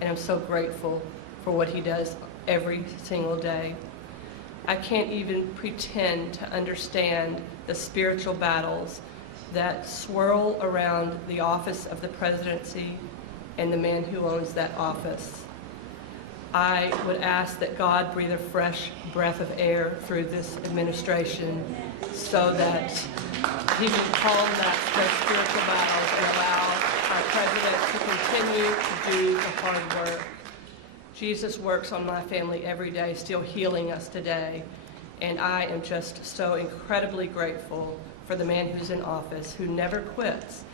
And I'm so grateful for what he does every single day. I can't even pretend to understand the spiritual battles that swirl around the office of the presidency and the man who owns that office. I would ask that God breathe a fresh breath of air through this administration so that he can calm their spiritual battles and allow our president to continue to do the hard work. Jesus works on my family every day, still healing us today. And I am just so incredibly grateful for the man who's in office, who never quits.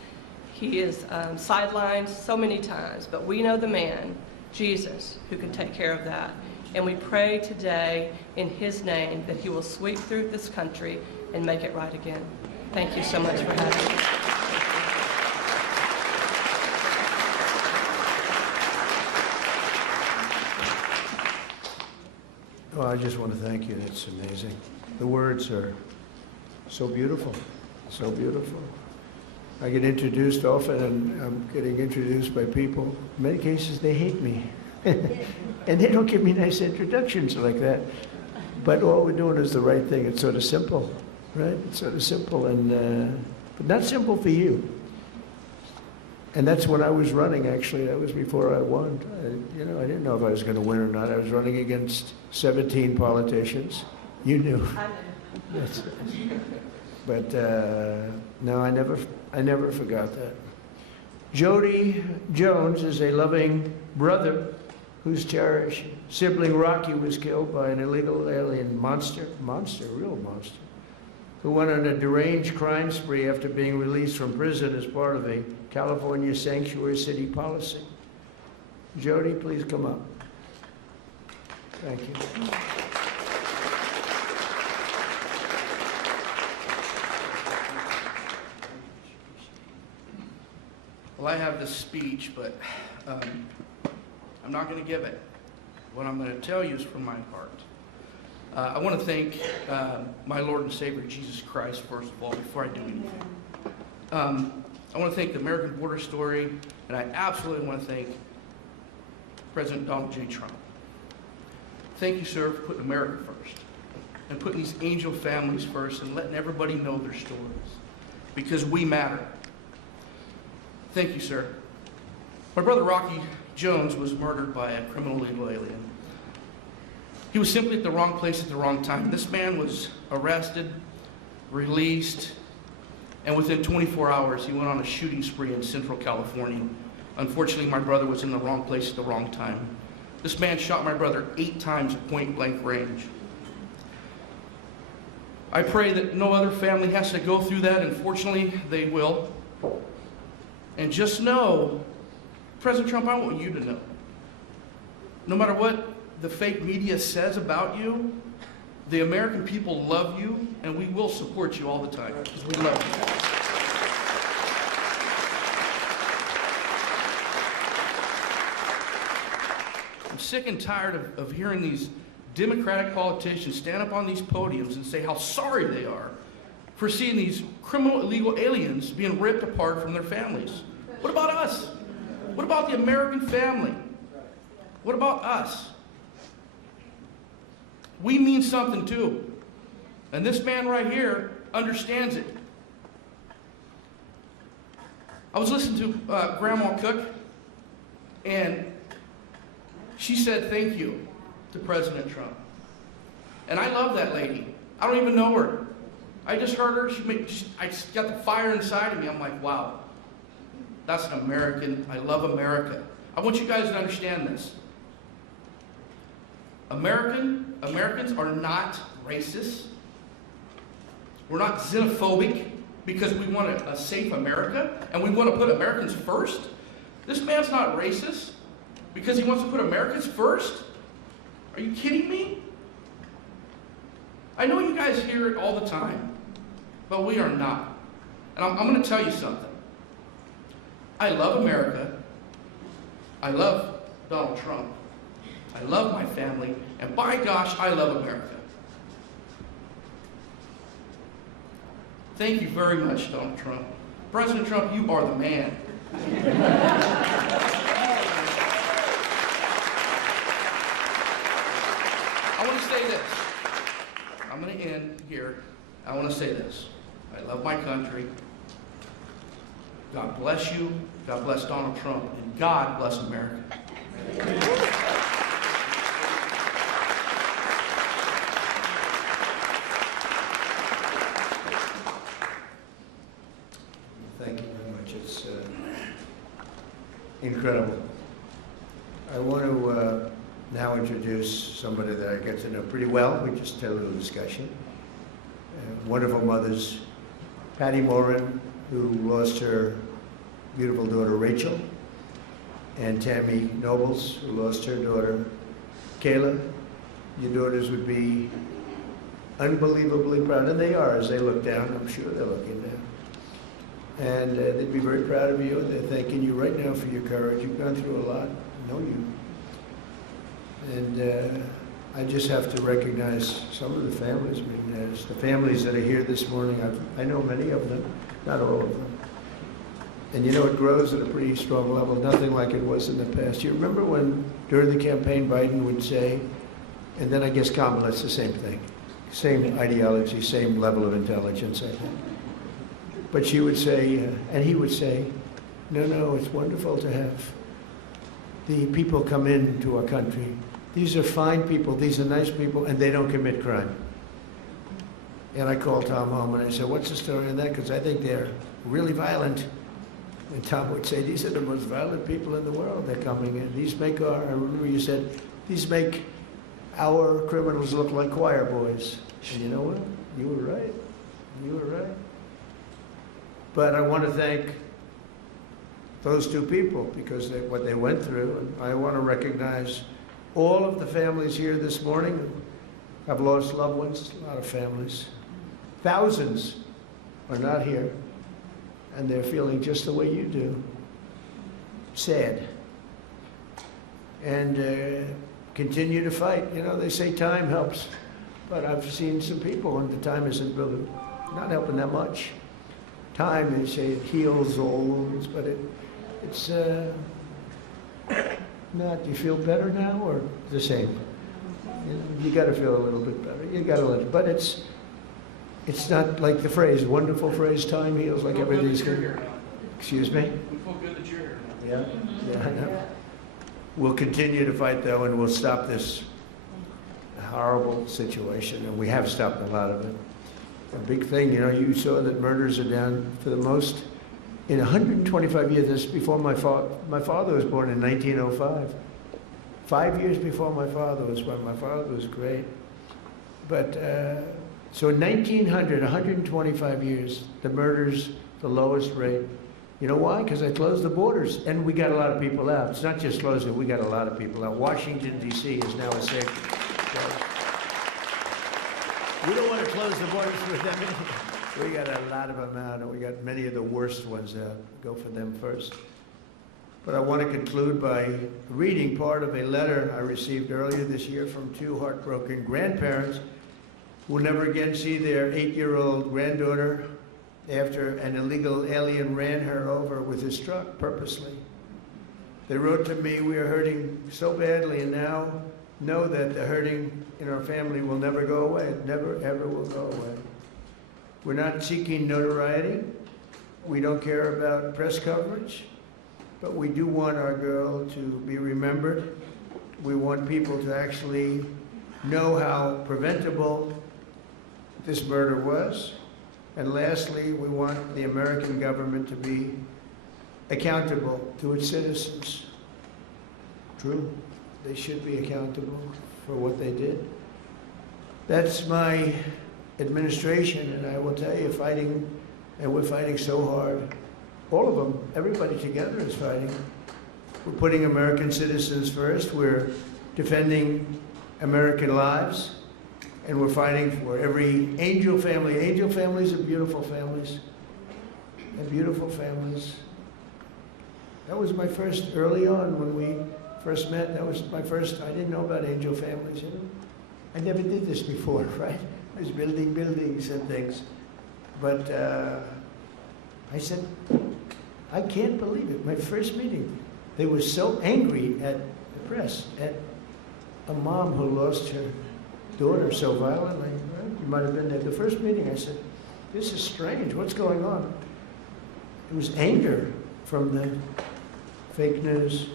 He is sidelined so many times, but we know the man, Jesus, who can take care of that. And we pray today in his name that he will sweep through this country and make it right again. Thank you so much for having me. Oh, I just want to thank you. It's amazing. The words are so beautiful, so beautiful. I get introduced often, and I'm getting introduced by people. In many cases, they hate me. And they don't give me nice introductions like that. But all we're doing is the right thing. It's sort of simple, right? It's sort of simple, and but not simple for you. And that's when I was running, actually. That was before I won. I didn't know if I was going to win or not. I was running against 17 politicians, You knew. I knew. That's, but no, I never forgot that. Jody Jones is a loving brother whose cherished sibling Rocky was killed by an illegal alien monster, real monster, who went on a deranged crime spree after being released from prison as part of a California sanctuary city policy. Jody, please come up. Thank you. Well, I have this speech, but I'm not going to give it. What I'm going to tell you is from my heart. I want to thank my Lord and Savior, Jesus Christ, first of all, before I do anything. I want to thank the American Border Story, and I absolutely want to thank President Donald J. Trump. Thank you, sir, for putting America first, and putting these angel families first, and letting everybody know their stories, because we matter. Thank you, sir. My brother Rocky Jones was murdered by a criminal illegal alien. He was simply at the wrong place at the wrong time. This man was arrested, released, and within 24 hours, he went on a shooting spree in Central California. Unfortunately, my brother was in the wrong place at the wrong time. This man shot my brother 8 times at point-blank range. I pray that no other family has to go through that, and fortunately, they will. And just know, President Trump, I want you to know, no matter what the fake media says about you, the American people love you, and we will support you all the time, because we love you. I'm sick and tired of hearing these Democratic politicians stand up on these podiums and say how sorry they are for seeing these criminal illegal aliens being ripped apart from their families. What about us? What about the American family? What about us? We mean something too. And this man right here understands it. I was listening to Grandma Cook, and she said thank you to President Trump. And I love that lady. I don't even know her. I just heard her. I just got the fire inside of me. I'm like, wow, that's an American. I love America. I want you guys to understand this. Americans are not racist. We're not xenophobic because we want a safe America and we want to put Americans first. This man's not racist because he wants to put Americans first. Are you kidding me? I know you guys hear it all the time, but we are not. And I'm going to tell you something. I love America. I love Donald Trump. I love my family. And by gosh, I love America. Thank you very much, Donald Trump. President Trump, you are the man. I want to say this. I'm going to end here. I want to say this. I love my country. God bless you. God bless Donald Trump. And God bless America. Thank you very much. It's incredible. I want to now introduce somebody that I get to know pretty well. We just had a little discussion. Wonderful mothers, Patty Morin, who lost her beautiful daughter Rachel, and Tammy Nobles, who lost her daughter Kayla. Your daughters would be unbelievably proud, and they are as they look down. I'm sure they're looking down. And they'd be very proud of you, and they're thanking you right now for your courage. You've gone through a lot. I know you. And I just have to recognize some of the families. I mean, there's the families that are here this morning. I know many of them, not all of them. And you know, it grows at a pretty strong level, nothing like it was in the past. You remember when, during the campaign, Biden would say, and then I guess Kamala, it's the same thing. Same ideology, same level of intelligence, I think. But she would say, and he would say, no, it's wonderful to have the people come into our country. These are fine people, these are nice people, and they don't commit crime. And I called Tom home and I said, what's the story on that? Because I think they're really violent. And Tom would say, these are the most violent people in the world. They're coming in. These make our, I remember you said, these make our criminals look like choir boys. And you know what? You were right. You were right. But I want to thank those two people because what they went through. And I want to recognize all of the families here this morning who have lost loved ones, a lot of families. Thousands are not here, and they're feeling just the way you do. Sad. And continue to fight. You know, they say time helps, but I've seen some people and the time isn't really not helping that much. Time, they say, it heals all wounds, but it's not. Do you feel better now or the same? You got to feel a little bit better. You got to let it, but it's not like the phrase, wonderful phrase, time heals, like everything's good. Excuse me? We feel good that you're here now. Yeah, I know. We'll continue to fight though, and we'll stop this horrible situation, and we have stopped a lot of it. A big thing, you know, you saw that murders are down for the most in 125 years. This before my father was born in 1905. 5 years before my father was born. My father was great. But, so in 1900, 125 years, the murders, the lowest rate. You know why? Because I closed the borders, and we got a lot of people out. It's not just closing, we got a lot of people out. Washington, D.C. is now a safe. We don't want to close the borders for them. We got a lot of them out, and we got many of the worst ones out. Go for them first. But I want to conclude by reading part of a letter I received earlier this year from two heartbroken grandparents who will never again see their 8-year-old granddaughter after an illegal alien ran her over with his truck purposely. They wrote to me, we are hurting so badly, and now know that the hurting in our family will never go away. It never, ever will go away. We're not seeking notoriety. We don't care about press coverage. But we do want our girl to be remembered. We want people to actually know how preventable this murder was. And lastly, we want the American government to be accountable to its citizens. True, they should be accountable for what they did. That's my administration, and I will tell you, fighting, and we're fighting so hard. All of them, everybody together is fighting. We're putting American citizens first. We're defending American lives. And we're fighting for every angel family. Angel families are beautiful families. They're beautiful families. That was my first, early on when we first met, that was my first, I didn't know about angel families. You know? I never did this before, right? I was building buildings and things. But I said, I can't believe it. My first meeting, they were so angry at the press, at a mom who lost her daughter so violently. Right? You might have been there. The first meeting, I said, this is strange. What's going on? It was anger from the fake news.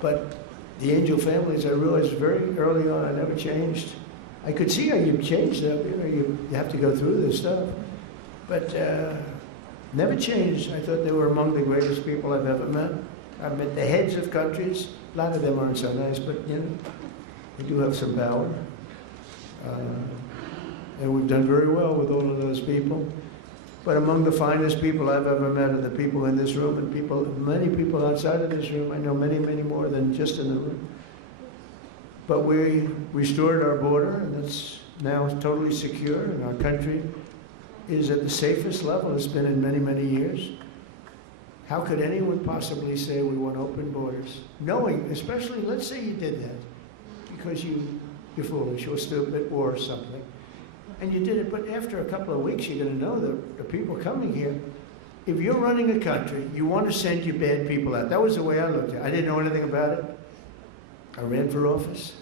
But the angel families, I realized very early on, I never changed. I could see how you've changed them. You know, you have to go through this stuff. But never changed. I thought they were among the greatest people I've ever met. I've met the heads of countries. A lot of them aren't so nice, but you know, they do have some power. And we've done very well with all of those people. But among the finest people I've ever met are the people in this room and people, many people outside of this room. I know many, many more than just in the room. But we restored our border, and it's now totally secure, and our country is at the safest level it's been in many, many years. How could anyone possibly say we want open borders? Knowing, especially, let's say you did that because you're foolish or stupid or something. And you did it, but after a couple of weeks, you're going to know that the people coming here, if you're running a country, you want to send your bad people out. That was the way I looked at it. I didn't know anything about it. I ran for office,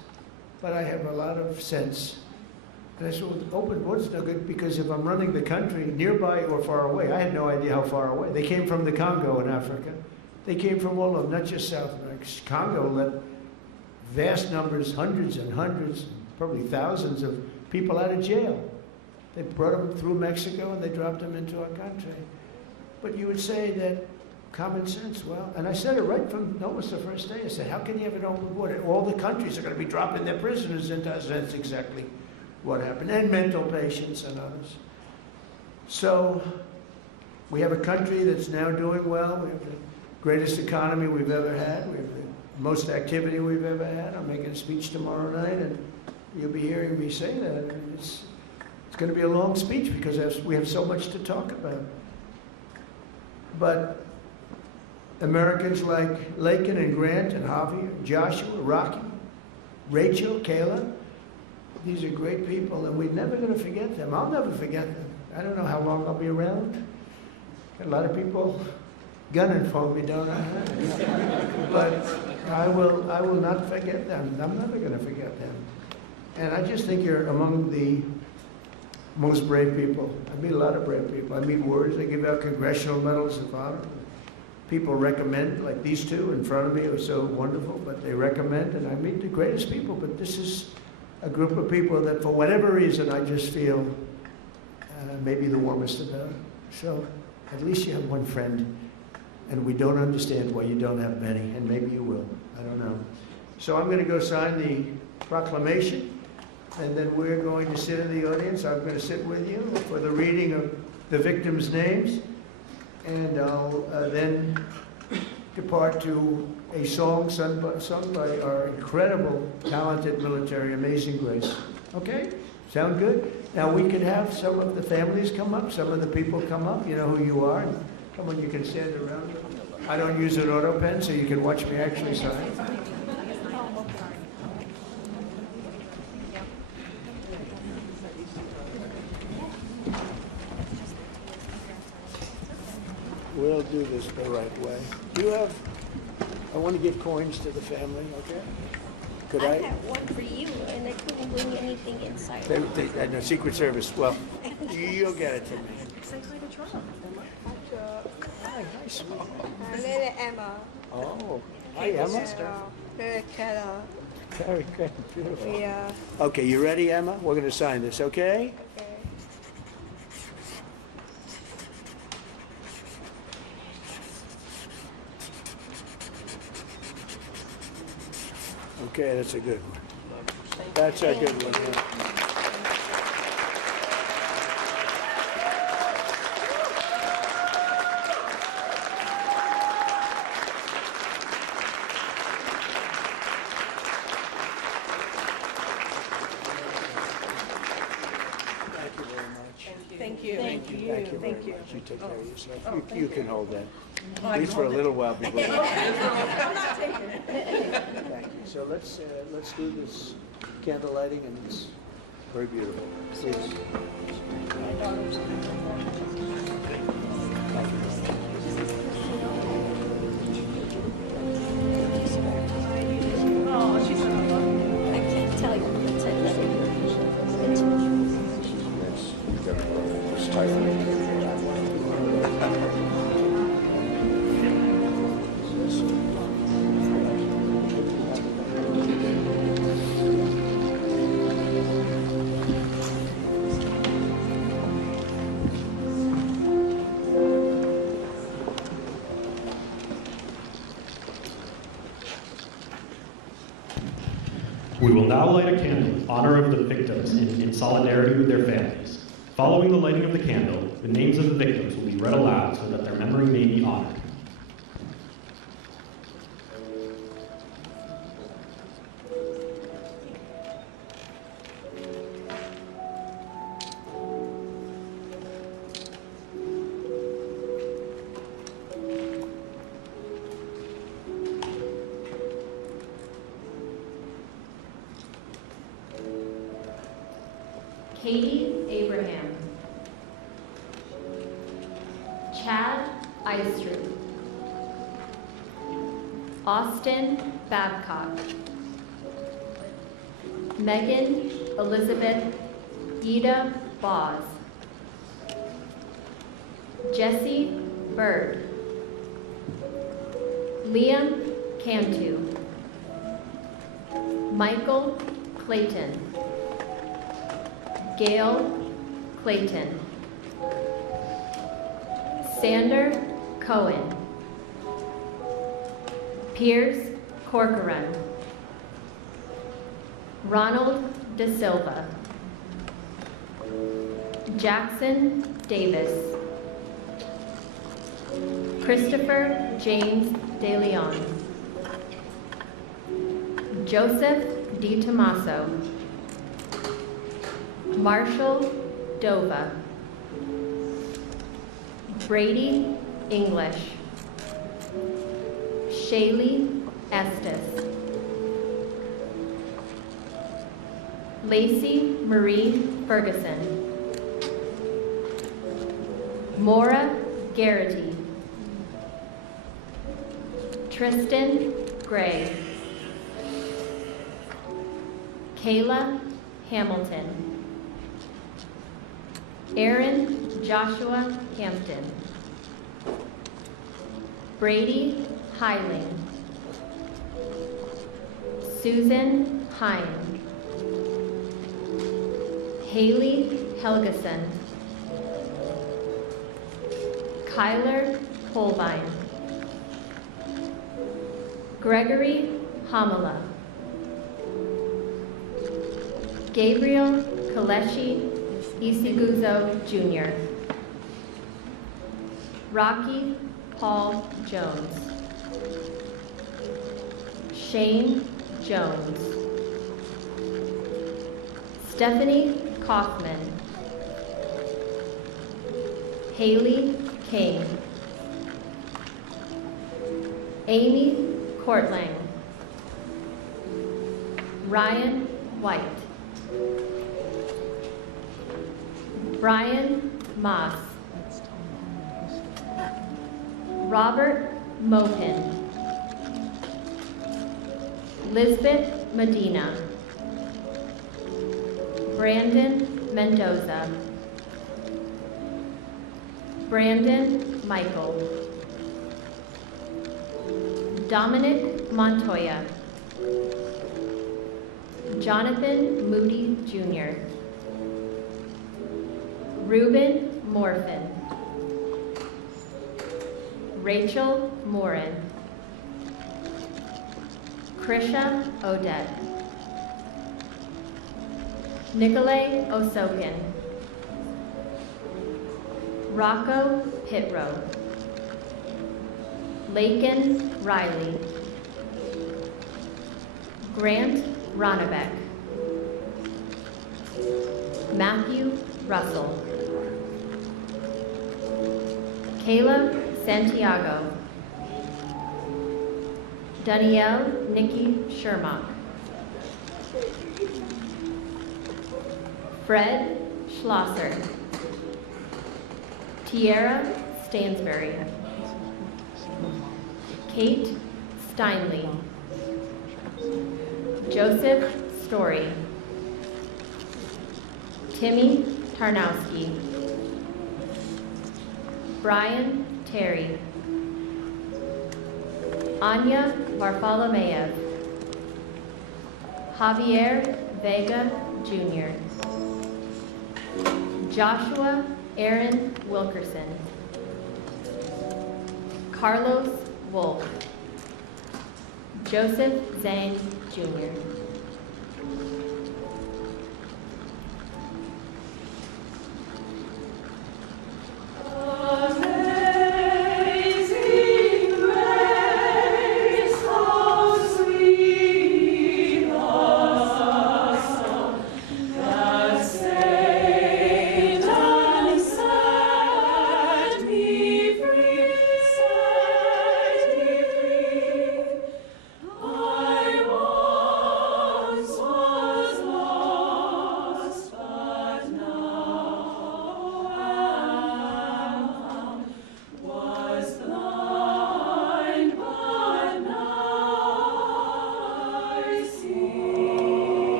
but I have a lot of sense. And I said, well, open borders no good because if I'm running the country nearby or far away, I had no idea how far away. They came from the Congo in Africa. They came from all of them, not just South America. Congo let vast numbers, hundreds and hundreds, probably thousands of people out of jail. They brought them through Mexico and they dropped them into our country. But you would say that common sense, well, and I said it right from almost the first day. I said, how can you have an open border? All the countries are going to be dropping their prisoners into us. That's exactly what happened. And mental patients and others. So we have a country that's now doing well. We have the greatest economy we've ever had. We have the most activity we've ever had. I'm making a speech tomorrow night, and you'll be hearing me say that. And it's going to be a long speech because we have so much to talk about. But Americans like Lakin and Grant and Javier, Joshua, Rocky, Rachel, Kayla, these are great people, and we're never going to forget them. I'll never forget them. I don't know how long I'll be around. Got a lot of people gunning for me, don't I? But I will not forget them. I'm never going to forget them. And I just think you're among the most brave people. I meet a lot of brave people. I meet warriors. They give out congressional medals of honor. People recommend, like these two in front of me are so wonderful, but they recommend, and I meet the greatest people. But this is a group of people that, for whatever reason, I just feel maybe the warmest about. So at least you have one friend, and we don't understand why you don't have many, and maybe you will. I don't know. So I'm going to go sign the proclamation, and then we're going to sit in the audience. I'm going to sit with you for the reading of the victims' names, and I'll then depart to a song sung by our incredible, talented military, Amazing Grace. Okay? Sound good? Now we can have some of the families come up, some of the people come up. You know who you are. Come on, you can stand around. I don't use an auto pen, so you can watch me actually sign. We'll do this the right way. Do you have, I want to give coins to the family, okay? Could I? have one for you, and I couldn't bring anything inside. No, Secret Service. Well, you'll get it to me. Hi, nice. My name is Emma. Oh, hi, Emma. Very Carol. Very good, beautiful. Yeah. Okay, you ready, Emma? We're going to sign this, okay? Okay. Okay, that's a good one. That's a good one, yeah. Thank you. Thank you very much. You take care of yourself. You can hold that. Oh, I At least can for a hold little it. while before. I'm not taking it. Thank you. So let's do this candle lighting, and it's very beautiful. Please. Oh, she's so lovely. I can't tell you what's in there. It's tight. We will now light a candle in honor of the victims in solidarity with their families. Following the lighting of the candle, the names of the victims will be read aloud so that their memory may be honored. Katie Abraham. Chad Eistrup. Austin Babcock. Megan Elizabeth Ida Boz. Jesse Bird. Liam Cantu. Michael Clayton. Gail Clayton. Sander Cohen. Piers Corcoran. Ronald De Silva. Jackson Davis. Christopher James De Leon. Joseph Di Tommaso. Marshall Dova. Brady English. Shaylee Estes. Lacey Marie Ferguson. Maura Garrity. Tristan Gray. Kayla Hamilton. Aaron Joshua Hampton. Brady Hiling. Susan Hine. Haley Helgeson. Kyler Holbein. Gregory Hamala. Gabriel Kaleshi Isiguzo Jr. Rocky Paul Jones. Shane Jones. Stephanie Kaufman. Haley King. Amy Courtlang. Ryan White. Brian Moss. Robert Mohin. Lisbeth Medina. Brandon Mendoza. Brandon Michael. Dominic Montoya. Jonathan Moody Jr. Ruben Morfin. Rachel Morin. Krisha Odette. Nikolay Osokin. Rocco Pitro. Lakin Riley. Grant Ronnebeck. Matthew Russell. Kayla Santiago. Danielle Nikki Shermock. Fred Schlosser. Tiara Stansberry. Kate Steinley. Joseph Story. Timmy Tarnowski. Brian Terry. Anya Varfolomeev. Javier Vega Jr. Joshua Aaron Wilkerson. Carlos Wolf. Joseph Zhang Jr. I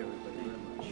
you everybody very much.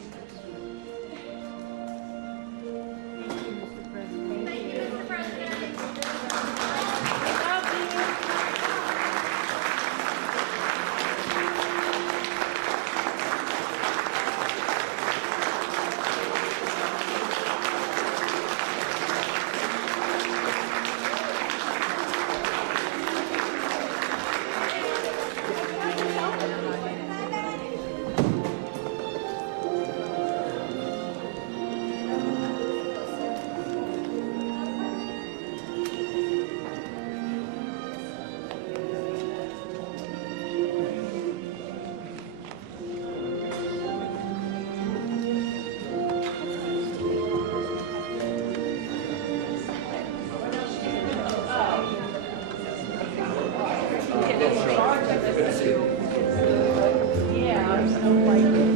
Yeah, I'm so like